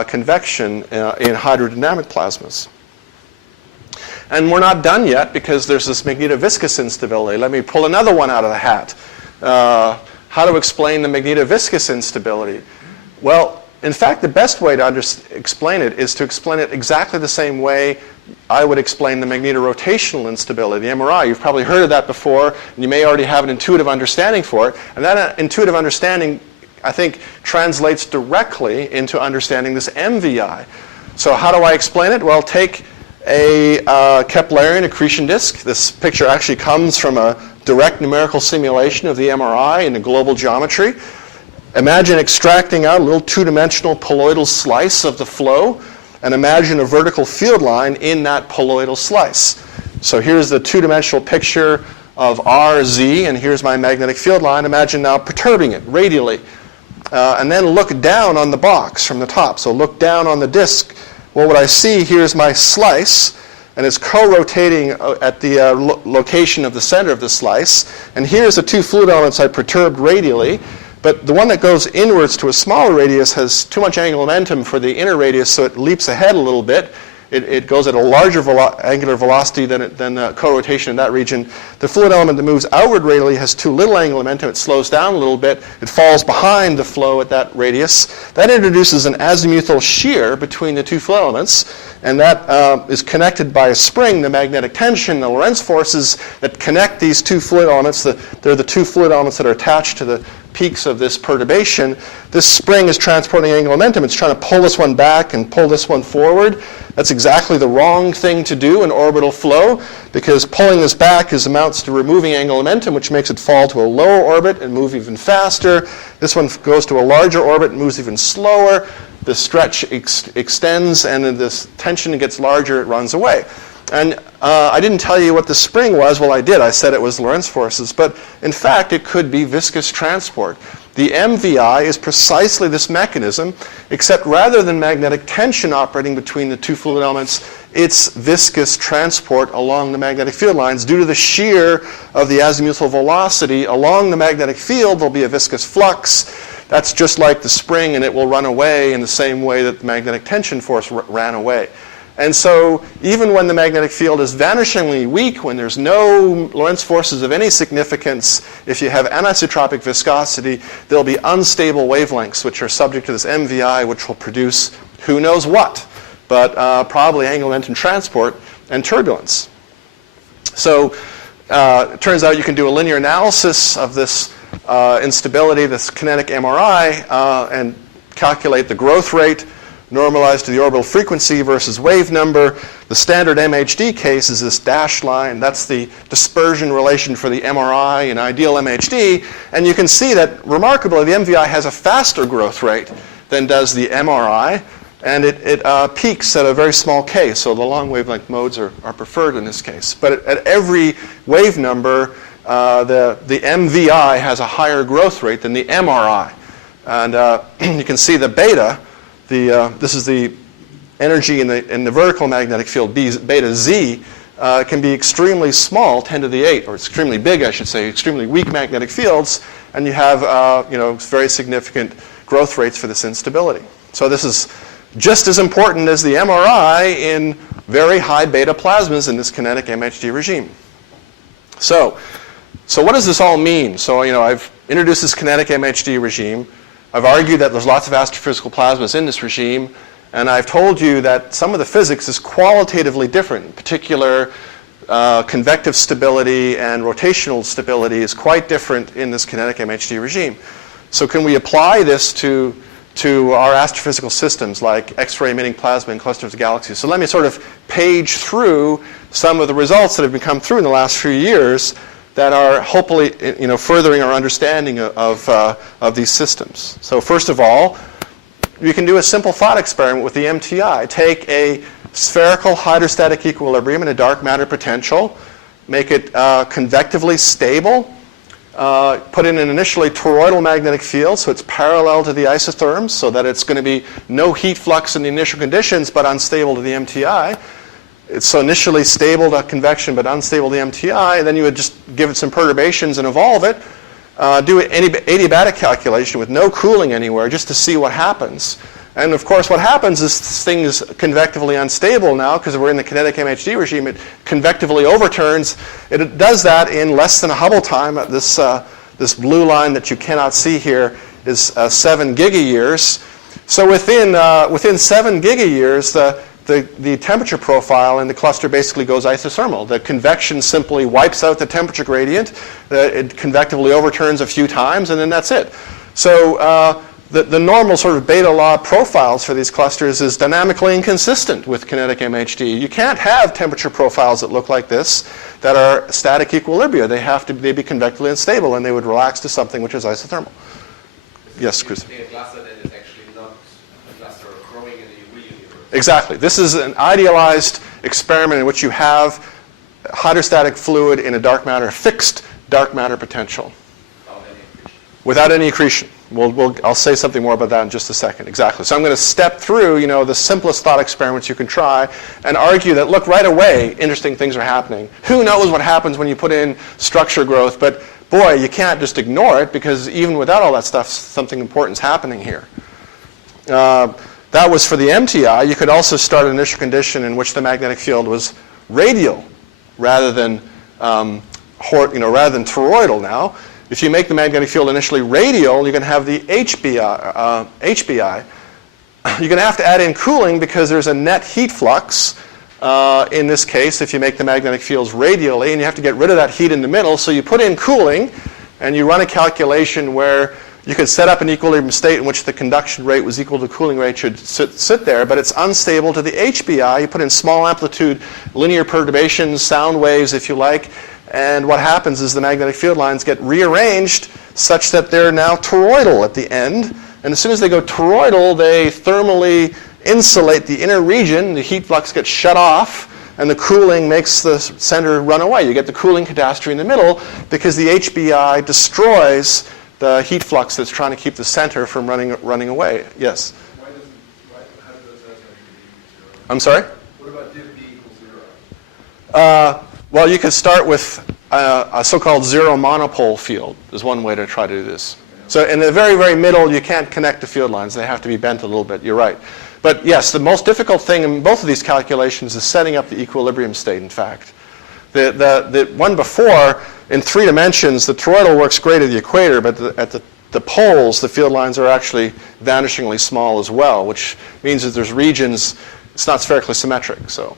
convection in hydrodynamic plasmas. And we're not done yet because there's this magneto-viscous instability. Let me pull another one out of the hat. How to explain the magneto-viscous instability? Well, in fact, the best way to explain it is to explain it exactly the same way I would explain the magnetorotational instability, the MRI. You've probably heard of that before, and you may already have an intuitive understanding for it. And that intuitive understanding, I think, translates directly into understanding this MVI. So how do I explain it? Well, take a Keplerian accretion disk. This picture actually comes from a direct numerical simulation of the MRI in a global geometry. Imagine extracting out a little two-dimensional poloidal slice of the flow, and imagine a vertical field line in that poloidal slice. So here's the two-dimensional picture of RZ, and here's my magnetic field line. Imagine now perturbing it radially. And then look down on the box from the top. So look down on the disk. Well, what I see, here's my slice, and it's co-rotating at the location of the center of the slice. And here's the two fluid elements I perturbed radially. But the one that goes inwards to a smaller radius has too much angular momentum for the inner radius, so it leaps ahead a little bit. It goes at a larger angular velocity than co-rotation in that region. The fluid element that moves outward radially has too little angular momentum. It slows down a little bit. It falls behind the flow at that radius. That introduces an azimuthal shear between the two fluid elements, and that is connected by a spring, the magnetic tension, the Lorentz forces that connect these two fluid elements. They're the two fluid elements that are attached to the peaks of this perturbation. This spring is transporting angular momentum. It's trying to pull this one back and pull this one forward. That's exactly the wrong thing to do in orbital flow, because pulling this back amounts to removing angular momentum, which makes it fall to a lower orbit and move even faster. This one goes to a larger orbit and moves even slower. The stretch extends, and then this tension gets larger, it runs away. And I didn't tell you what the spring was. Well, I did. I said it was Lorentz forces. But in fact, it could be viscous transport. The MVI is precisely this mechanism, except rather than magnetic tension operating between the two fluid elements, it's viscous transport along the magnetic field lines. Due to the shear of the azimuthal velocity along the magnetic field, there'll be a viscous flux. That's just like the spring, and it will run away in the same way that the magnetic tension force ran away. And so even when the magnetic field is vanishingly weak, when there's no Lorentz forces of any significance, if you have anisotropic viscosity, there'll be unstable wavelengths which are subject to this MVI, which will produce who knows what, but probably angular momentum transport and turbulence. So it turns out you can do a linear analysis of this instability, this kinetic MRI, and calculate the growth rate normalized to the orbital frequency versus wave number. The standard MHD case is this dashed line. That's the dispersion relation for the MRI in ideal MHD. And you can see that, remarkably, the MVI has a faster growth rate than does the MRI. And it peaks at a very small k. So the long wavelength modes are preferred in this case. But at every wave number, the MVI has a higher growth rate than the MRI. And you can see the beta. This is the energy in the vertical magnetic field, beta z, can be extremely small, 10 to the 8, or extremely big, I should say, extremely weak magnetic fields, and you have very significant growth rates for this instability. So this is just as important as the MRI in very high beta plasmas in this kinetic MHD regime. So what does this all mean? So I've introduced this kinetic MHD regime. I've argued that there's lots of astrophysical plasmas in this regime, and I've told you that some of the physics is qualitatively different. In particular, convective stability and rotational stability is quite different in this kinetic MHD regime. So can we apply this to our astrophysical systems like X-ray emitting plasma and clusters of galaxies? So let me sort of page through some of the results that have come through in the last few years that are hopefully furthering our understanding of these systems. So first of all, you can do a simple thought experiment with the MTI. Take a spherical hydrostatic equilibrium in a dark matter potential, make it convectively stable, put in an initially toroidal magnetic field so it's parallel to the isotherms so that it's going to be no heat flux in the initial conditions but unstable to the MTI. It's so initially stable to convection but unstable to the MTI, and then you would just give it some perturbations and evolve it. Do an adiabatic calculation with no cooling anywhere just to see what happens. And of course, what happens is this thing is convectively unstable now because we're in the kinetic MHD regime. It convectively overturns. It does that in less than a Hubble time. This blue line that you cannot see here is 7 gigayears. So within 7 gigayears, the temperature profile in the cluster basically goes isothermal. The convection simply wipes out the temperature gradient. It convectively overturns a few times, and then that's it. So the normal sort of beta law profiles for these clusters is dynamically inconsistent with kinetic MHD. You can't have temperature profiles that look like this that are static equilibria. They'd be convectively unstable, and they would relax to something which is isothermal. Yes, Chris. A cluster that is actually not a cluster growing in the real universe. Exactly. This is an idealized experiment in which you have hydrostatic fluid in a dark matter, fixed dark matter potential. Without any accretion. I'll say something more about that in just a second. Exactly. So I'm going to step through, the simplest thought experiments you can try and argue that, look, right away, interesting things are happening. Who knows what happens when you put in structure growth, but boy, you can't just ignore it because even without all that stuff, something important is happening here. That was for the MTI. You could also start an initial condition in which the magnetic field was radial rather than toroidal now. If you make the magnetic field initially radial, you're going to have the HBI. You're going to have to add in cooling because there's a net heat flux in this case if you make the magnetic fields radially, and you have to get rid of that heat in the middle. So you put in cooling, and you run a calculation where you could set up an equilibrium state in which the conduction rate was equal to cooling rate should sit there, but it's unstable to the HBI. You put in small amplitude linear perturbations, sound waves if you like, and what happens is the magnetic field lines get rearranged such that they're now toroidal at the end. And as soon as they go toroidal, they thermally insulate the inner region. The heat flux gets shut off, and the cooling makes the center run away. You get the cooling catastrophe in the middle because the HBI destroys the heat flux that's trying to keep the center from running away. Yes? How does that have to be 0? I'm sorry? What about div B equals 0? Well, you could start with a so-called zero monopole field is one way to try to do this. So in the very, very middle, you can't connect the field lines. They have to be bent a little bit. You're right. But yes, the most difficult thing in both of these calculations is setting up the equilibrium state, in fact. The one before, in 3 dimensions, the toroidal works great at the equator, but at the poles, the field lines are actually vanishingly small as well, which means that there's regions, it's not spherically symmetric. So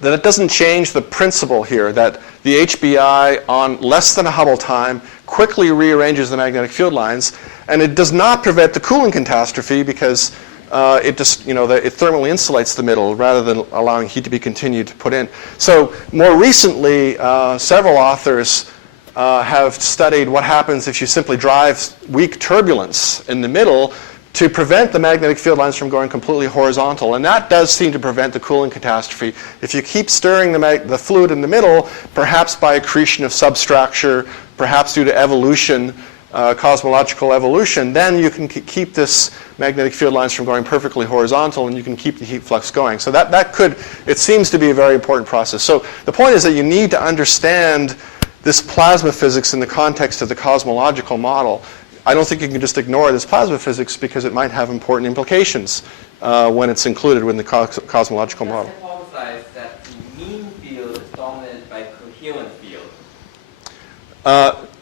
that doesn't change the principle here that the HBI on less than a Hubble time quickly rearranges the magnetic field lines, and it does not prevent the cooling catastrophe because it thermally insulates the middle rather than allowing heat to be continued to put in. So more recently, several authors have studied what happens if you simply drive weak turbulence in the middle to prevent the magnetic field lines from going completely horizontal. And that does seem to prevent the cooling catastrophe. If you keep stirring the fluid in the middle, perhaps by accretion of substructure, perhaps due to evolution, cosmological evolution, then you can keep this magnetic field lines from going perfectly horizontal, and you can keep the heat flux going. So it seems to be a very important process. So the point is that you need to understand this plasma physics in the context of the cosmological model. I don't think you can just ignore this plasma physics because it might have important implications when it's included within the cosmological model. Hypothesize that the mean field is dominated by coherent field.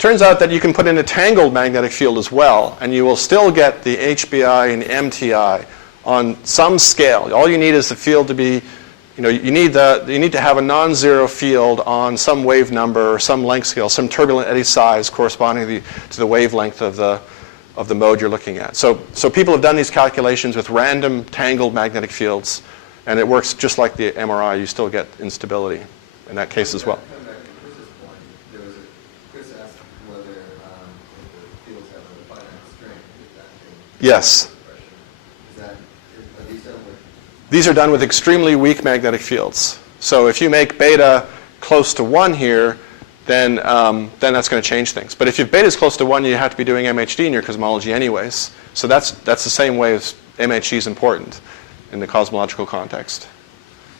Turns out that you can put in a tangled magnetic field as well, and you will still get the HBI and MTI on some scale. All you need is the field to be, you need to have a non-zero field on some wave number or some length scale, some turbulent eddy size corresponding to the wavelength of the mode you're looking at. So people have done these calculations with random tangled magnetic fields, and it works just like the MRI. You still get instability in that case as well. Coming back to Chris's point, Chris asked whether the fields have a finite strength. Yes. Are these done with? These are done with extremely weak magnetic fields. So if you make beta close to 1 here, then that's going to change things. But if your beta is close to 1, you have to be doing MHD in your cosmology anyways. So that's the same way as MHD is important in the cosmological context.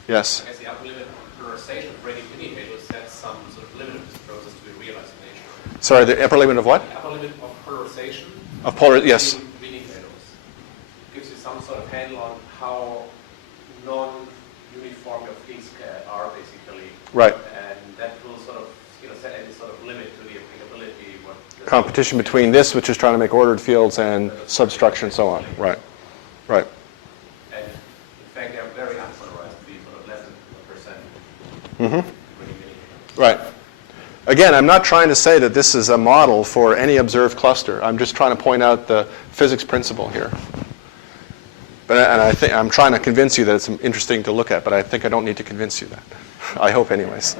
Yes? I guess the upper limit of polarization of Braginskii will set some sort of limit of this process to be realized in nature. Sorry, the upper limit of what? The upper limit of polarization Yes. between Right. And that will sort of, set any sort of limit to the applicability. Competition between this, which is trying to make ordered fields, and substructure and so on. Right. Right. And in fact, they are very unpolarized to be sort of less than 1%. Mm-hmm. Right. Again, I'm not trying to say that this is a model for any observed cluster. I'm just trying to point out the physics principle here. And I'm trying to convince you that it's interesting to look at, but I think I don't need to convince you that. I hope, anyways.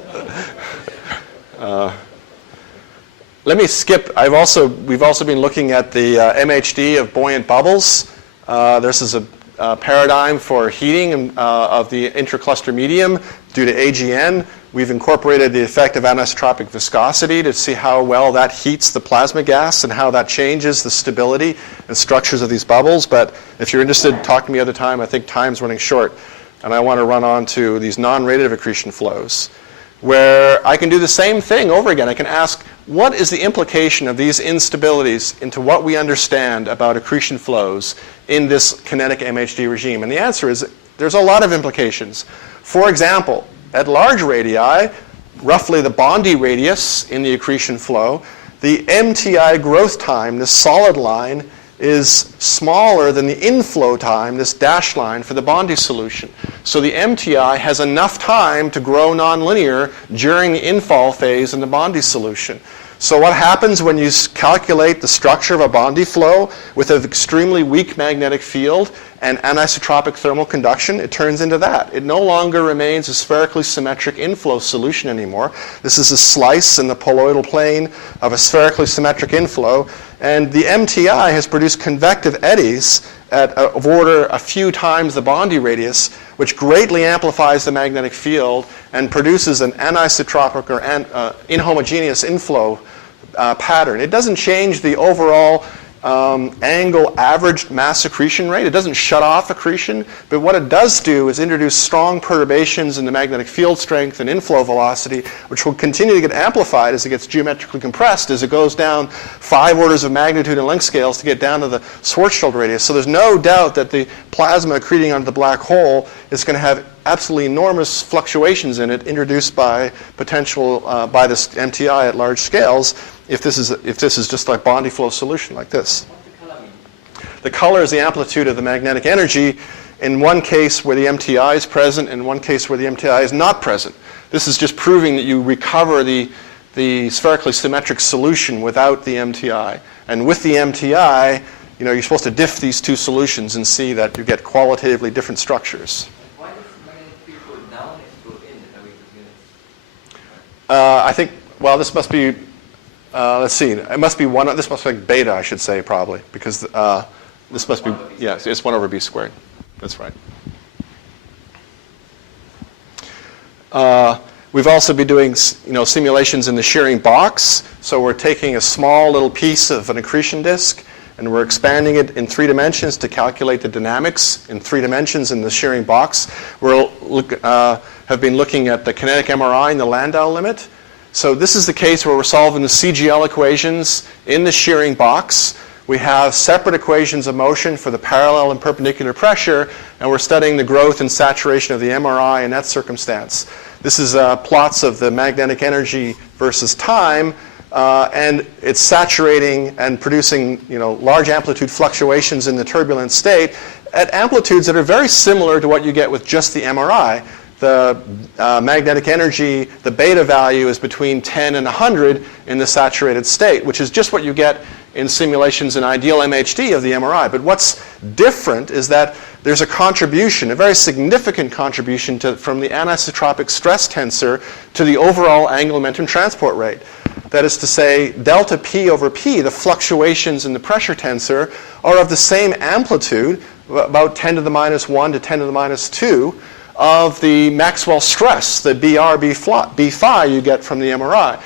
Let me skip. We've also been looking at the MHD of buoyant bubbles. This is a paradigm for heating of the intercluster medium due to AGN. We've incorporated the effect of anisotropic viscosity to see how well that heats the plasma gas and how that changes the stability and structures of these bubbles. But if you're interested, talk to me other time. I think time's running short. And I want to run on to these non-radiative accretion flows, where I can do the same thing over again. I can ask, what is the implication of these instabilities into what we understand about accretion flows in this kinetic MHD regime? And the answer is there's a lot of implications. For example, at large radii, roughly the Bondi radius in the accretion flow, the MTI growth time, this solid line, is smaller than the inflow time, this dashed line, for the Bondi solution. So the MTI has enough time to grow nonlinear during the infall phase in the Bondi solution. So what happens when you calculate the structure of a Bondi flow with an extremely weak magnetic field and anisotropic thermal conduction? It turns into that. It no longer remains a spherically symmetric inflow solution anymore. This is a slice in the poloidal plane of a spherically symmetric inflow. And the MTI has produced convective eddies of order a few times the Bondi radius, which greatly amplifies the magnetic field and produces an anisotropic or inhomogeneous inflow pattern. It doesn't change the overall angle averaged mass accretion rate. It doesn't shut off accretion, but what it does do is introduce strong perturbations in the magnetic field strength and inflow velocity, which will continue to get amplified as it gets geometrically compressed as it goes down 5 orders of magnitude in length scales to get down to the Schwarzschild radius. So there's no doubt that the plasma accreting onto the black hole is going to have absolutely enormous fluctuations in it, introduced by potential by this MTI at large scales, if this is just like Bondi flow solution like this. What's the color mean? The color is the amplitude of the magnetic energy in one case where the MTI is present, and one case where the MTI is not present. This is just proving that you recover the spherically symmetric solution without the MTI. And with the MTI, you're supposed to diff these two solutions and see that you get qualitatively different structures. Why does the magnetic field go down and go in if I read this unit? I think, well, this must be, let's see, it must be this must be like beta, I should say, probably, because this must be, yes, it's 1 over b squared. That's right. We've also been doing, simulations in the shearing-box. So we're taking a small little piece of an accretion disk, and we're expanding it in 3 dimensions to calculate the dynamics in 3 dimensions in the shearing-box. We have been looking at the kinetic MRI and the Landau limit. So this is the case where we're solving the CGL equations in the shearing-box. We have separate equations of motion for the parallel and perpendicular pressure, and we're studying the growth and saturation of the MRI in that circumstance. This is plots of the magnetic energy versus time, and it's saturating and producing large amplitude fluctuations in the turbulent state at amplitudes that are very similar to what you get with just the MRI. The magnetic energy, the beta value is between 10 and 100 in the saturated state, which is just what you get in simulations in ideal MHD of the MRI. But what's different is that there's a contribution, a very significant contribution from the anisotropic stress tensor to the overall angular momentum transport rate. That is to say, delta P over P, the fluctuations in the pressure tensor, are of the same amplitude, about 10 to the minus 1 to 10 to the minus 2, of the Maxwell stress, the BR, B phi you get from the MRI.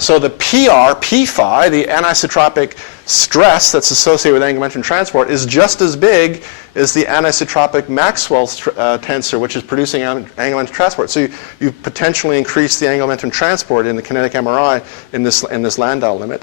So the PR, P phi, the anisotropic stress that's associated with angular momentum transport, is just as big as the anisotropic Maxwell tensor, which is producing angular momentum transport. So you potentially increase the angular momentum transport in the kinetic MRI in this Landau limit.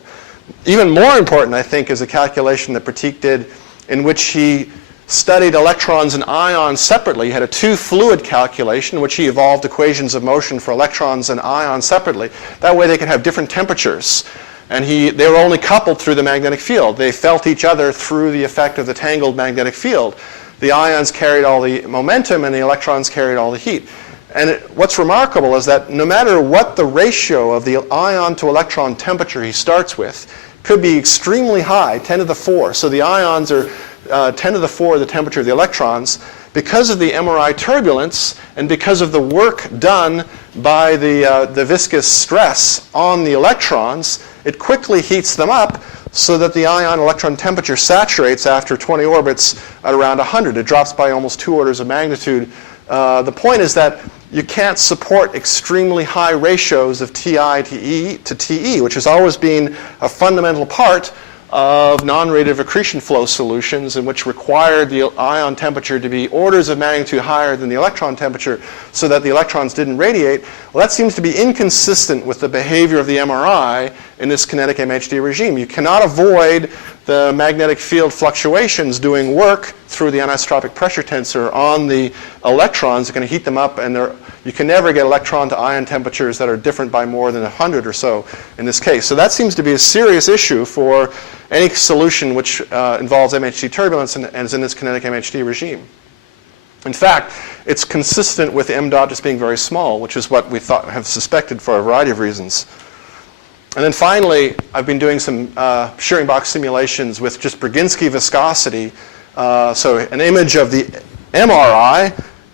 Even more important, I think, is a calculation that Pratik did, in which he studied electrons and ions separately. He had a two-fluid calculation in which he evolved equations of motion for electrons and ions separately. That way they could have different temperatures. And they were only coupled through the magnetic field. They felt each other through the effect of the tangled magnetic field. The ions carried all the momentum and the electrons carried all the heat. And what's remarkable is that no matter what the ratio of the ion to electron temperature he starts with, could be extremely high, 10 to the 4. So the ions are 10 to the 4 the temperature of the electrons. Because of the MRI turbulence and because of the work done by the viscous stress on the electrons, it quickly heats them up so that the ion electron temperature saturates after 20 orbits at around 100. It drops by almost 2 orders of magnitude. The point is that you can't support extremely high ratios of Ti to TE, which has always been a fundamental part of non-radiative accretion flow solutions, in which required the ion temperature to be orders of magnitude higher than the electron temperature so that the electrons didn't radiate. Well, that seems to be inconsistent with the behavior of the MRI in this kinetic MHD regime. You cannot avoid the magnetic field fluctuations doing work through the anisotropic pressure tensor on the electrons. It's going to heat them up, and you can never get electron to ion temperatures that are different by more than 100 or so in this case. So that seems to be a serious issue for any solution which involves MHD turbulence and is in this kinetic MHD regime. In fact, it's consistent with m dot just being very small, which is what we have suspected for a variety of reasons. And then finally, I've been doing some shearing-box simulations with just Braginskii viscosity. So an image of the MRI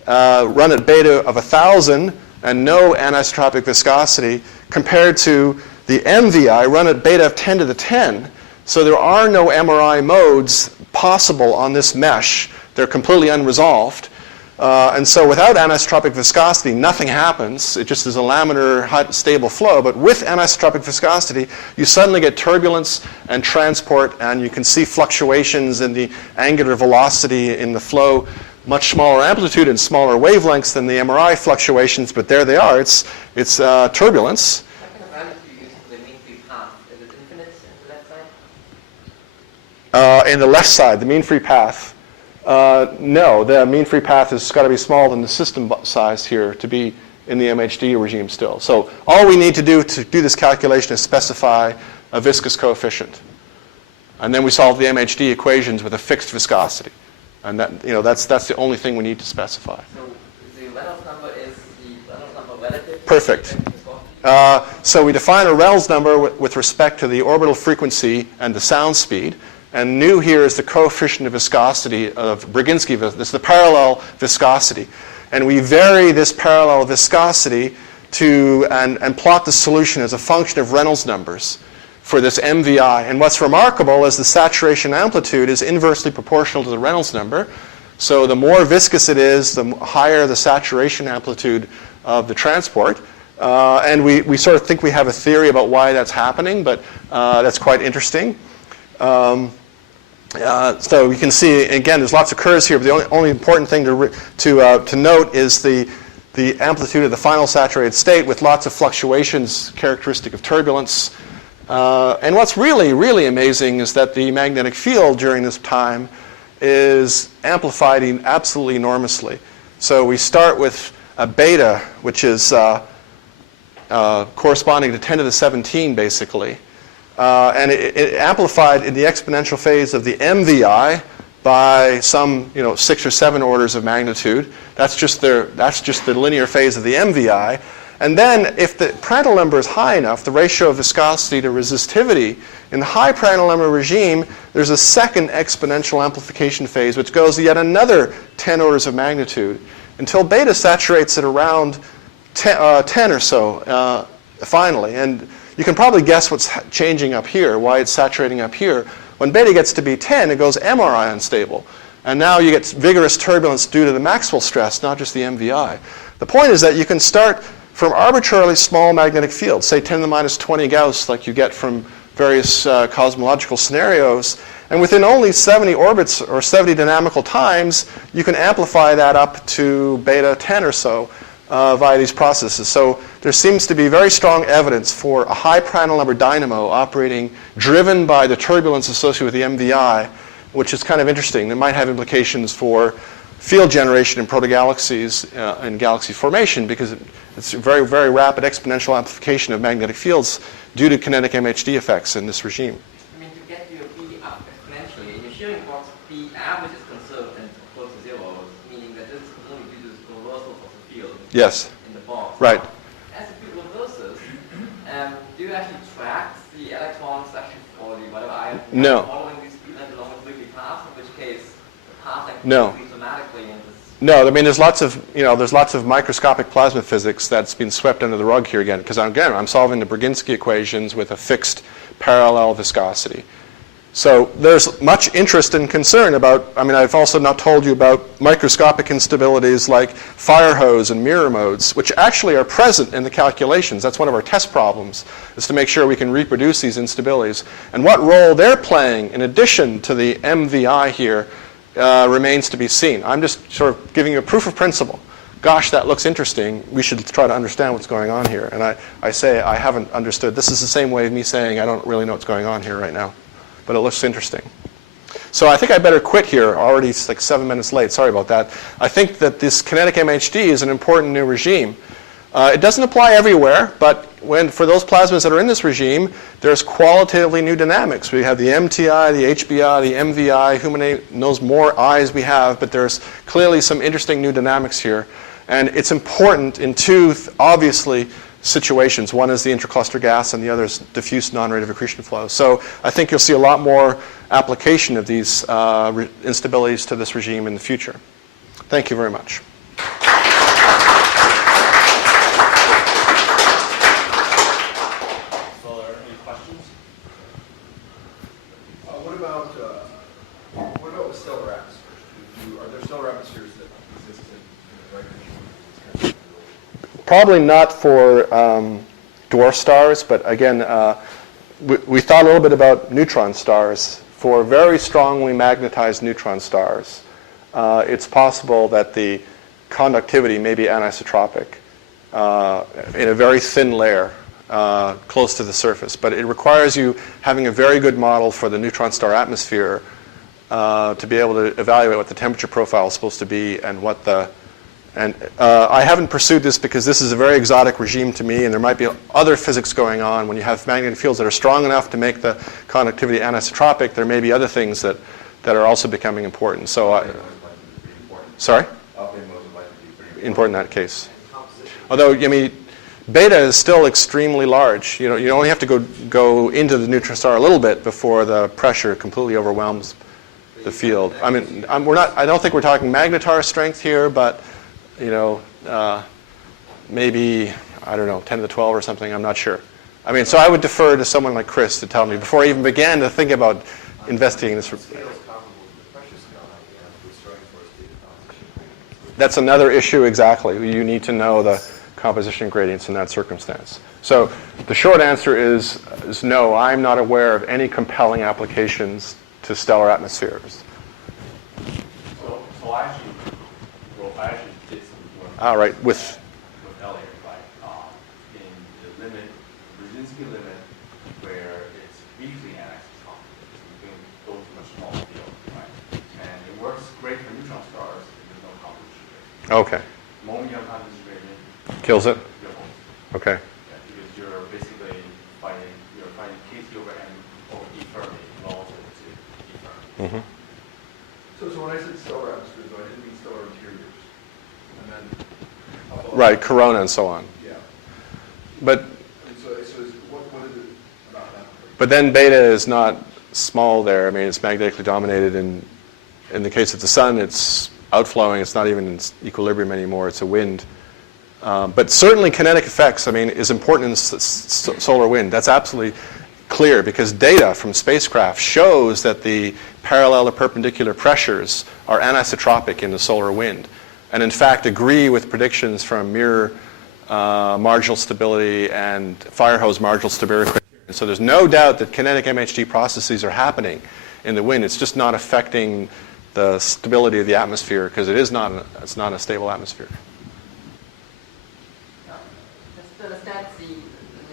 run at beta of 1,000 and no anisotropic viscosity compared to the MVI run at beta of 10 to the 10. So there are no MRI modes possible on this mesh. They're completely unresolved. And so without anisotropic viscosity, nothing happens. It just is a laminar stable flow. But with anisotropic viscosity, you suddenly get turbulence and transport, and you can see fluctuations in the angular velocity in the flow, much smaller amplitude and smaller wavelengths than the MRI fluctuations. But there they are. It's turbulence. What kind of value do you use for the mean free path? Is it infinite in the left side? In the left side, the mean free path. No, the mean free path has got to be smaller than the system size here to be in the MHD regime still. So all we need to do this calculation is specify a viscous coefficient. And then we solve the MHD equations with a fixed viscosity. And that's the only thing we need to specify. So the Reynolds number is the Reynolds number relative? Perfect. So we define a Reynolds number with respect to the orbital frequency and the sound speed. And nu here is the coefficient of viscosity of Braginskii. This is the parallel viscosity. And we vary this parallel viscosity and plot the solution as a function of Reynolds numbers for this MVI. And what's remarkable is the saturation amplitude is inversely proportional to the Reynolds number. So the more viscous it is, the higher the saturation amplitude of the transport. And we sort of think we have a theory about why that's happening, but that's quite interesting. So you can see, again, there's lots of curves here, but the only important thing to note is the amplitude of the final saturated state with lots of fluctuations characteristic of turbulence. And what's really, really amazing is that the magnetic field during this time is amplified absolutely enormously. So we start with a beta, which is corresponding to 10 to the 17, basically. And it amplified in the exponential phase of the MVI by some 6 or 7 orders of magnitude. That's just the linear phase of the MVI. And then if the Prandtl number is high enough, the ratio of viscosity to resistivity, in the high Prandtl number regime, there's a second exponential amplification phase, which goes yet another 10 orders of magnitude until beta saturates at around 10 or so finally. And you can probably guess what's changing up here, why it's saturating up here. When beta gets to be 10, it goes MRI unstable. And now you get vigorous turbulence due to the Maxwell stress, not just the MVI. The point is that you can start from arbitrarily small magnetic fields, say 10 to the minus 20 Gauss, like you get from various cosmological scenarios. And within only 70 orbits or 70 dynamical times, you can amplify that up to beta 10 or so. Via these processes. So there seems to be very strong evidence for a high Prandtl number dynamo operating driven by the turbulence associated with the MVI which is kind of interesting. It might have implications for field generation in protogalaxies and galaxy formation, because it's a very, very rapid exponential amplification of magnetic fields due to kinetic MHD effects in this regime. I mean, to get your B up exponentially, in your shearing box, B average is conserved and close to zero, meaning that this is only due to the reversal of the field Yes. in the box. Right. As the field reverses, do you actually track the electrons actually for the whatever ion No. following this speed limit along with weekly path, in which case the path like No. increases dramatically in this. No, I mean, there's lots of microscopic plasma physics that's been swept under the rug here again, because again, I'm solving the Braginskii equations with a fixed parallel viscosity. So there's much interest and concern about, I mean, I've also not told you about microscopic instabilities like fire hose and mirror modes, which actually are present in the calculations. That's one of our test problems, is to make sure we can reproduce these instabilities. And what role they're playing in addition to the MVI here remains to be seen. I'm just sort of giving you a proof of principle. Gosh, that looks interesting. We should try to understand what's going on here. And I say I haven't understood. This is the same way of me saying I don't really know what's going on here right now. But it looks interesting. So I think I better quit here. Already it's like 7 minutes late. Sorry about that. I think that this kinetic MHD is an important new regime. It doesn't apply everywhere, but for those plasmas that are in this regime, there's qualitatively new dynamics. We have the MTI, the HBI, the MVI, who many knows more I's we have, but there's clearly some interesting new dynamics here. And it's important in two, obviously, situations. One is the intercluster gas, and the other is diffuse non-radiative accretion flow. So I think you'll see a lot more application of these instabilities to this regime in the future. Thank you very much. What about with stellar atmospheres? Are there stellar atmospheres that exist in the right regime? Probably not for dwarf stars, but again, we thought a little bit about neutron stars. For very strongly magnetized neutron stars, it's possible that the conductivity may be anisotropic in a very thin layer close to the surface. But it requires you having a very good model for the neutron star atmosphere to be able to evaluate what the temperature profile is supposed to be and what the... And I haven't pursued this because this is a very exotic regime to me, and there might be other physics going on. When you have magnetic fields that are strong enough to make the conductivity anisotropic, there may be other things that are also becoming important. So, sorry? Important in that case. Although, I mean, beta is still extremely large. You know, you only have to go into the neutron star a little bit before the pressure completely overwhelms the field. I mean, I don't think we're talking magnetar strength here, but you know, maybe, I don't know, 10 to the 12 or something, I'm not sure. I mean, so I would defer to someone like Chris to tell me before I even began to think about investigating this. That's another issue, exactly. You need to know the composition gradients in that circumstance. So the short answer is no, I'm not aware of any compelling applications to stellar atmospheres. So I actually did some work. All right, with Elliott, right? In the limit, Braginskii limit, where it's weakly anisotropic, you can go to a small field, right? And it works great for neutron stars if there's no composition gradient. okay, The moment you have composition gradient, kills it. you're home. Okay. Yeah, because you're basically fighting KT over M over E Fermi relative to E Fermi. Mm-hmm. So when I said stellar atmospheres, I didn't mean stellar interiors. And then Right, corona and so on. Yeah. But And so what is it about that? But then beta is not small there. I mean, it's magnetically dominated. In the case of the sun, it's outflowing. It's not even in equilibrium anymore. It's a wind. But certainly kinetic effects, I mean, is important in solar wind. That's absolutely clear because data from spacecraft shows that the parallel or perpendicular pressures are anisotropic in the solar wind. And in fact, agree with predictions from mirror marginal stability and fire hose marginal stability. So there's no doubt that kinetic MHD processes are happening in the wind. It's just not affecting the stability of the atmosphere because it's not a stable atmosphere. To understand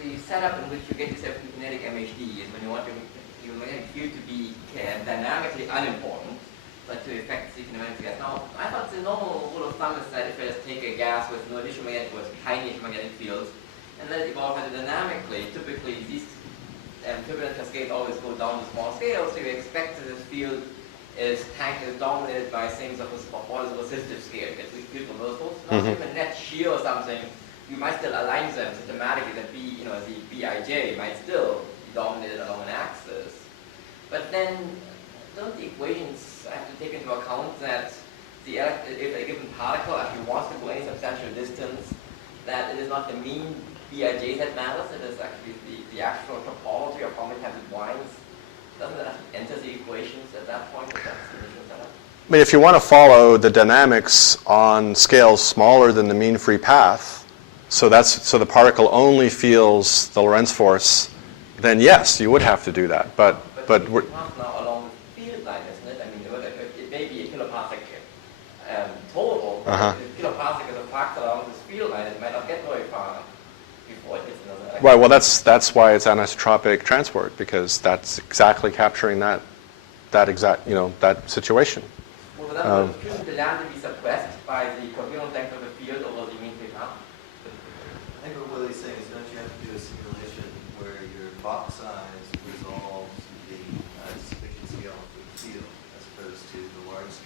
the setup in which you get yourself to kinetic MHD is when you want to the magnetic field to be dynamically unimportant, but to affect the kinetic gas. Now, I thought the normal rule of thumb is that if I just take a gas with no additional magnetic, with tiny magnetic fields, and let it evolve hydrodynamically, typically these turbulent cascades always go down to small scales, so you expect that this field is dominated by things of what is a resistive scale. You get weak field reversals. Now, if a net shear or something, you might still align them systematically that the Bij might still be dominated along an axis. But then, don't the equations have to take into account that if a given particle actually wants to go any substantial distance, that it is not the mean Bij that matters, it is actually the actual topology of how many times it winds. Doesn't that actually enter the equations at that point? If that's the initial setup? I mean, if you want to follow the dynamics on scales smaller than the mean free path, so the particle only feels the Lorentz force, then yes, you would have to do that. But we're now along the field line, isn't it? I mean, it may be a kiloparsec total, but if kiloparsec is a factor along this field line, it might not get very far before it hits another. right. Well, that's why it's anisotropic transport, because that's exactly capturing that exact that situation. Well, then shouldn't the lambda be suppressed by the coherent length of the field over the mean free path? I think what he's saying is, don't you have to do a simulation where your box size resolves the dissipation scale of the field as opposed to the large scale?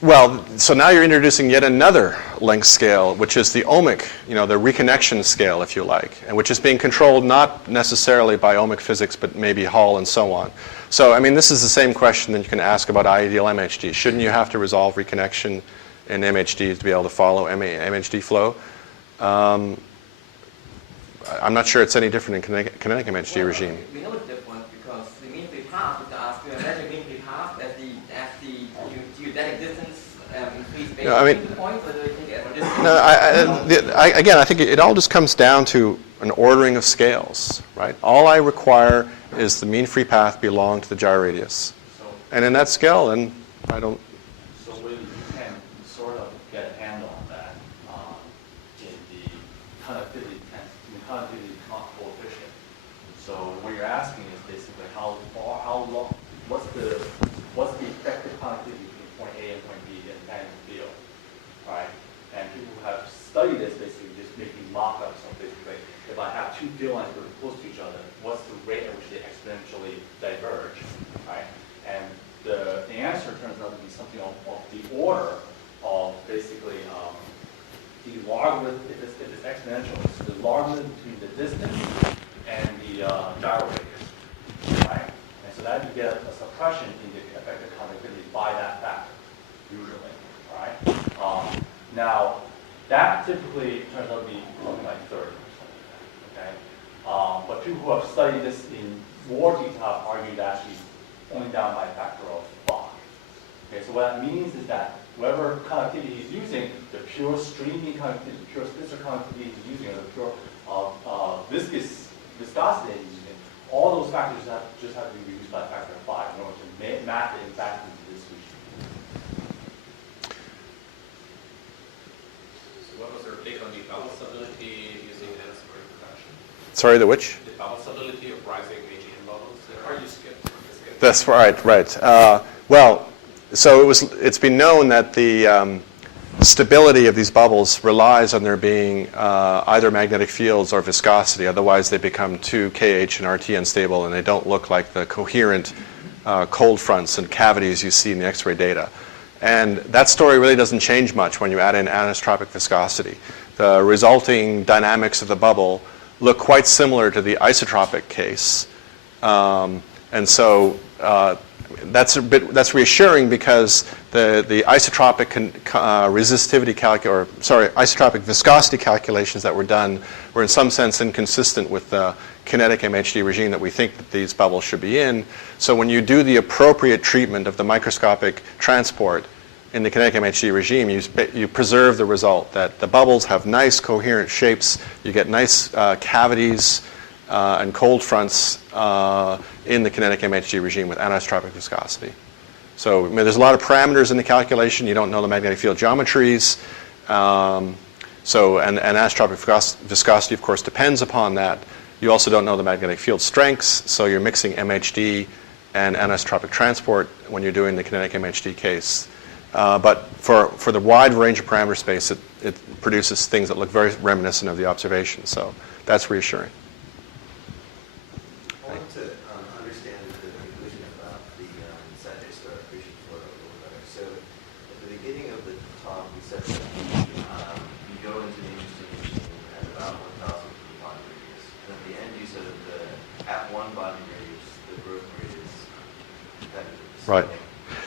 Well, so now you're introducing yet another length scale, which is the ohmic, the reconnection scale, if you like, and which is being controlled not necessarily by ohmic physics, but maybe Hall and so on. So, I mean, this is the same question that you can ask about ideal MHD. Shouldn't you have to resolve reconnection in MHD to be able to follow MHD flow? I'm not sure it's any different in kinetic MHD regime. We know it's different because the mean free path, if you ask you imagine mean free path as the geodetic distance increase based on the points, or do you think as a distance? No, again, I think it all just comes down to an ordering of scales, right? All I require is the mean free path belong to the gyro radius. And in that scale, then I don't. So you can sort of get a handle on that in the conductivity coefficient. So what you're asking is basically how long, what's the effective conductivity between point A and point B in the tangent field, right? And people who have studied this basically just making mock-ups of basically if I have two field lines that are close to each other, what's the rate at which they exponentially diverge, right? And the answer turns out to be something of the order of basically the logarithm, if it's exponential, it's the logarithm between the distance and the gyro radius, right? And so that you get a suppression in the effective conductivity by that factor, usually, right? Now, that typically turns out to be something like 30 or something like that, okay? But people who have studied this in more detail have argued actually only down by a factor of 5. Okay, so what that means is that whatever conductivity he's using, the pure streaming conductivity, the pure Spitzer conductivity he's using, or the pure viscosity he's using, all those factors just have to be reduced by a factor of 5 in order to map it back into this regime. So what was your take on the bubble stability using anisotropic production? Sorry, the which? The bubble stability of rising AGN bubbles? Or you skipped? That's right. Well, so it's been known that the stability of these bubbles relies on there being either magnetic fields or viscosity. Otherwise, they become too KH and RT unstable, and they don't look like the coherent cold fronts and cavities you see in the X-ray data. And that story really doesn't change much when you add in anisotropic viscosity. The resulting dynamics of the bubble look quite similar to the isotropic case. And so that's reassuring because the isotropic isotropic viscosity calculations that were done were in some sense inconsistent with the kinetic MHD regime that we think that these bubbles should be in. So when you do the appropriate treatment of the microscopic transport in the kinetic MHD regime, you preserve the result that the bubbles have nice coherent shapes, you get nice cavities and cold fronts in the kinetic MHD regime with anisotropic viscosity. So there's a lot of parameters in the calculation. You don't know the magnetic field geometries. So, and anisotropic viscosity, of course, depends upon that. You also don't know the magnetic field strengths, so you're mixing MHD and anisotropic transport when you're doing the kinetic MHD case. But for the wide range of parameter space, it produces things that look very reminiscent of the observation. So that's reassuring. I want to understand the conclusion about the CITA stratification flow a little better. So at the beginning of the talk, we said that you go into the interesting machine at about 1,000 bond radius. And at the end, you said that at one bonding radius, the growth rate is competitive. Right.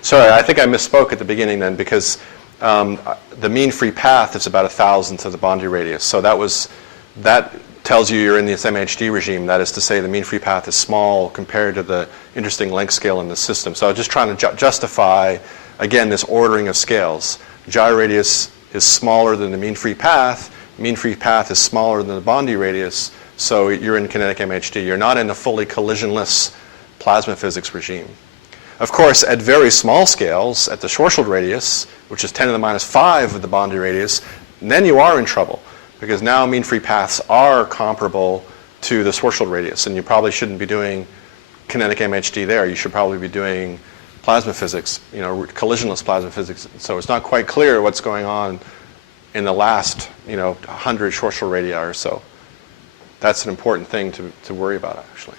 Sorry, I think I misspoke at the beginning then, because the mean free path is about 1,000th of the Bondi radius. So that tells you you're in this MHD regime. That is to say, the mean free path is small compared to the interesting length scale in the system. So I was just trying to justify, again, this ordering of scales. Gyro radius is smaller than the mean free path. Mean free path is smaller than the Bondi radius. So you're in kinetic MHD. You're not in a fully collisionless plasma physics regime. Of course, at very small scales, at the Schwarzschild radius, which is 10 to the minus 5 of the Bondi radius, then you are in trouble, because now mean free paths are comparable to the Schwarzschild radius, and you probably shouldn't be doing kinetic MHD there. You should probably be doing plasma physics, collisionless plasma physics. So it's not quite clear what's going on in the last, 100 Schwarzschild radii or so. That's an important thing to worry about, actually.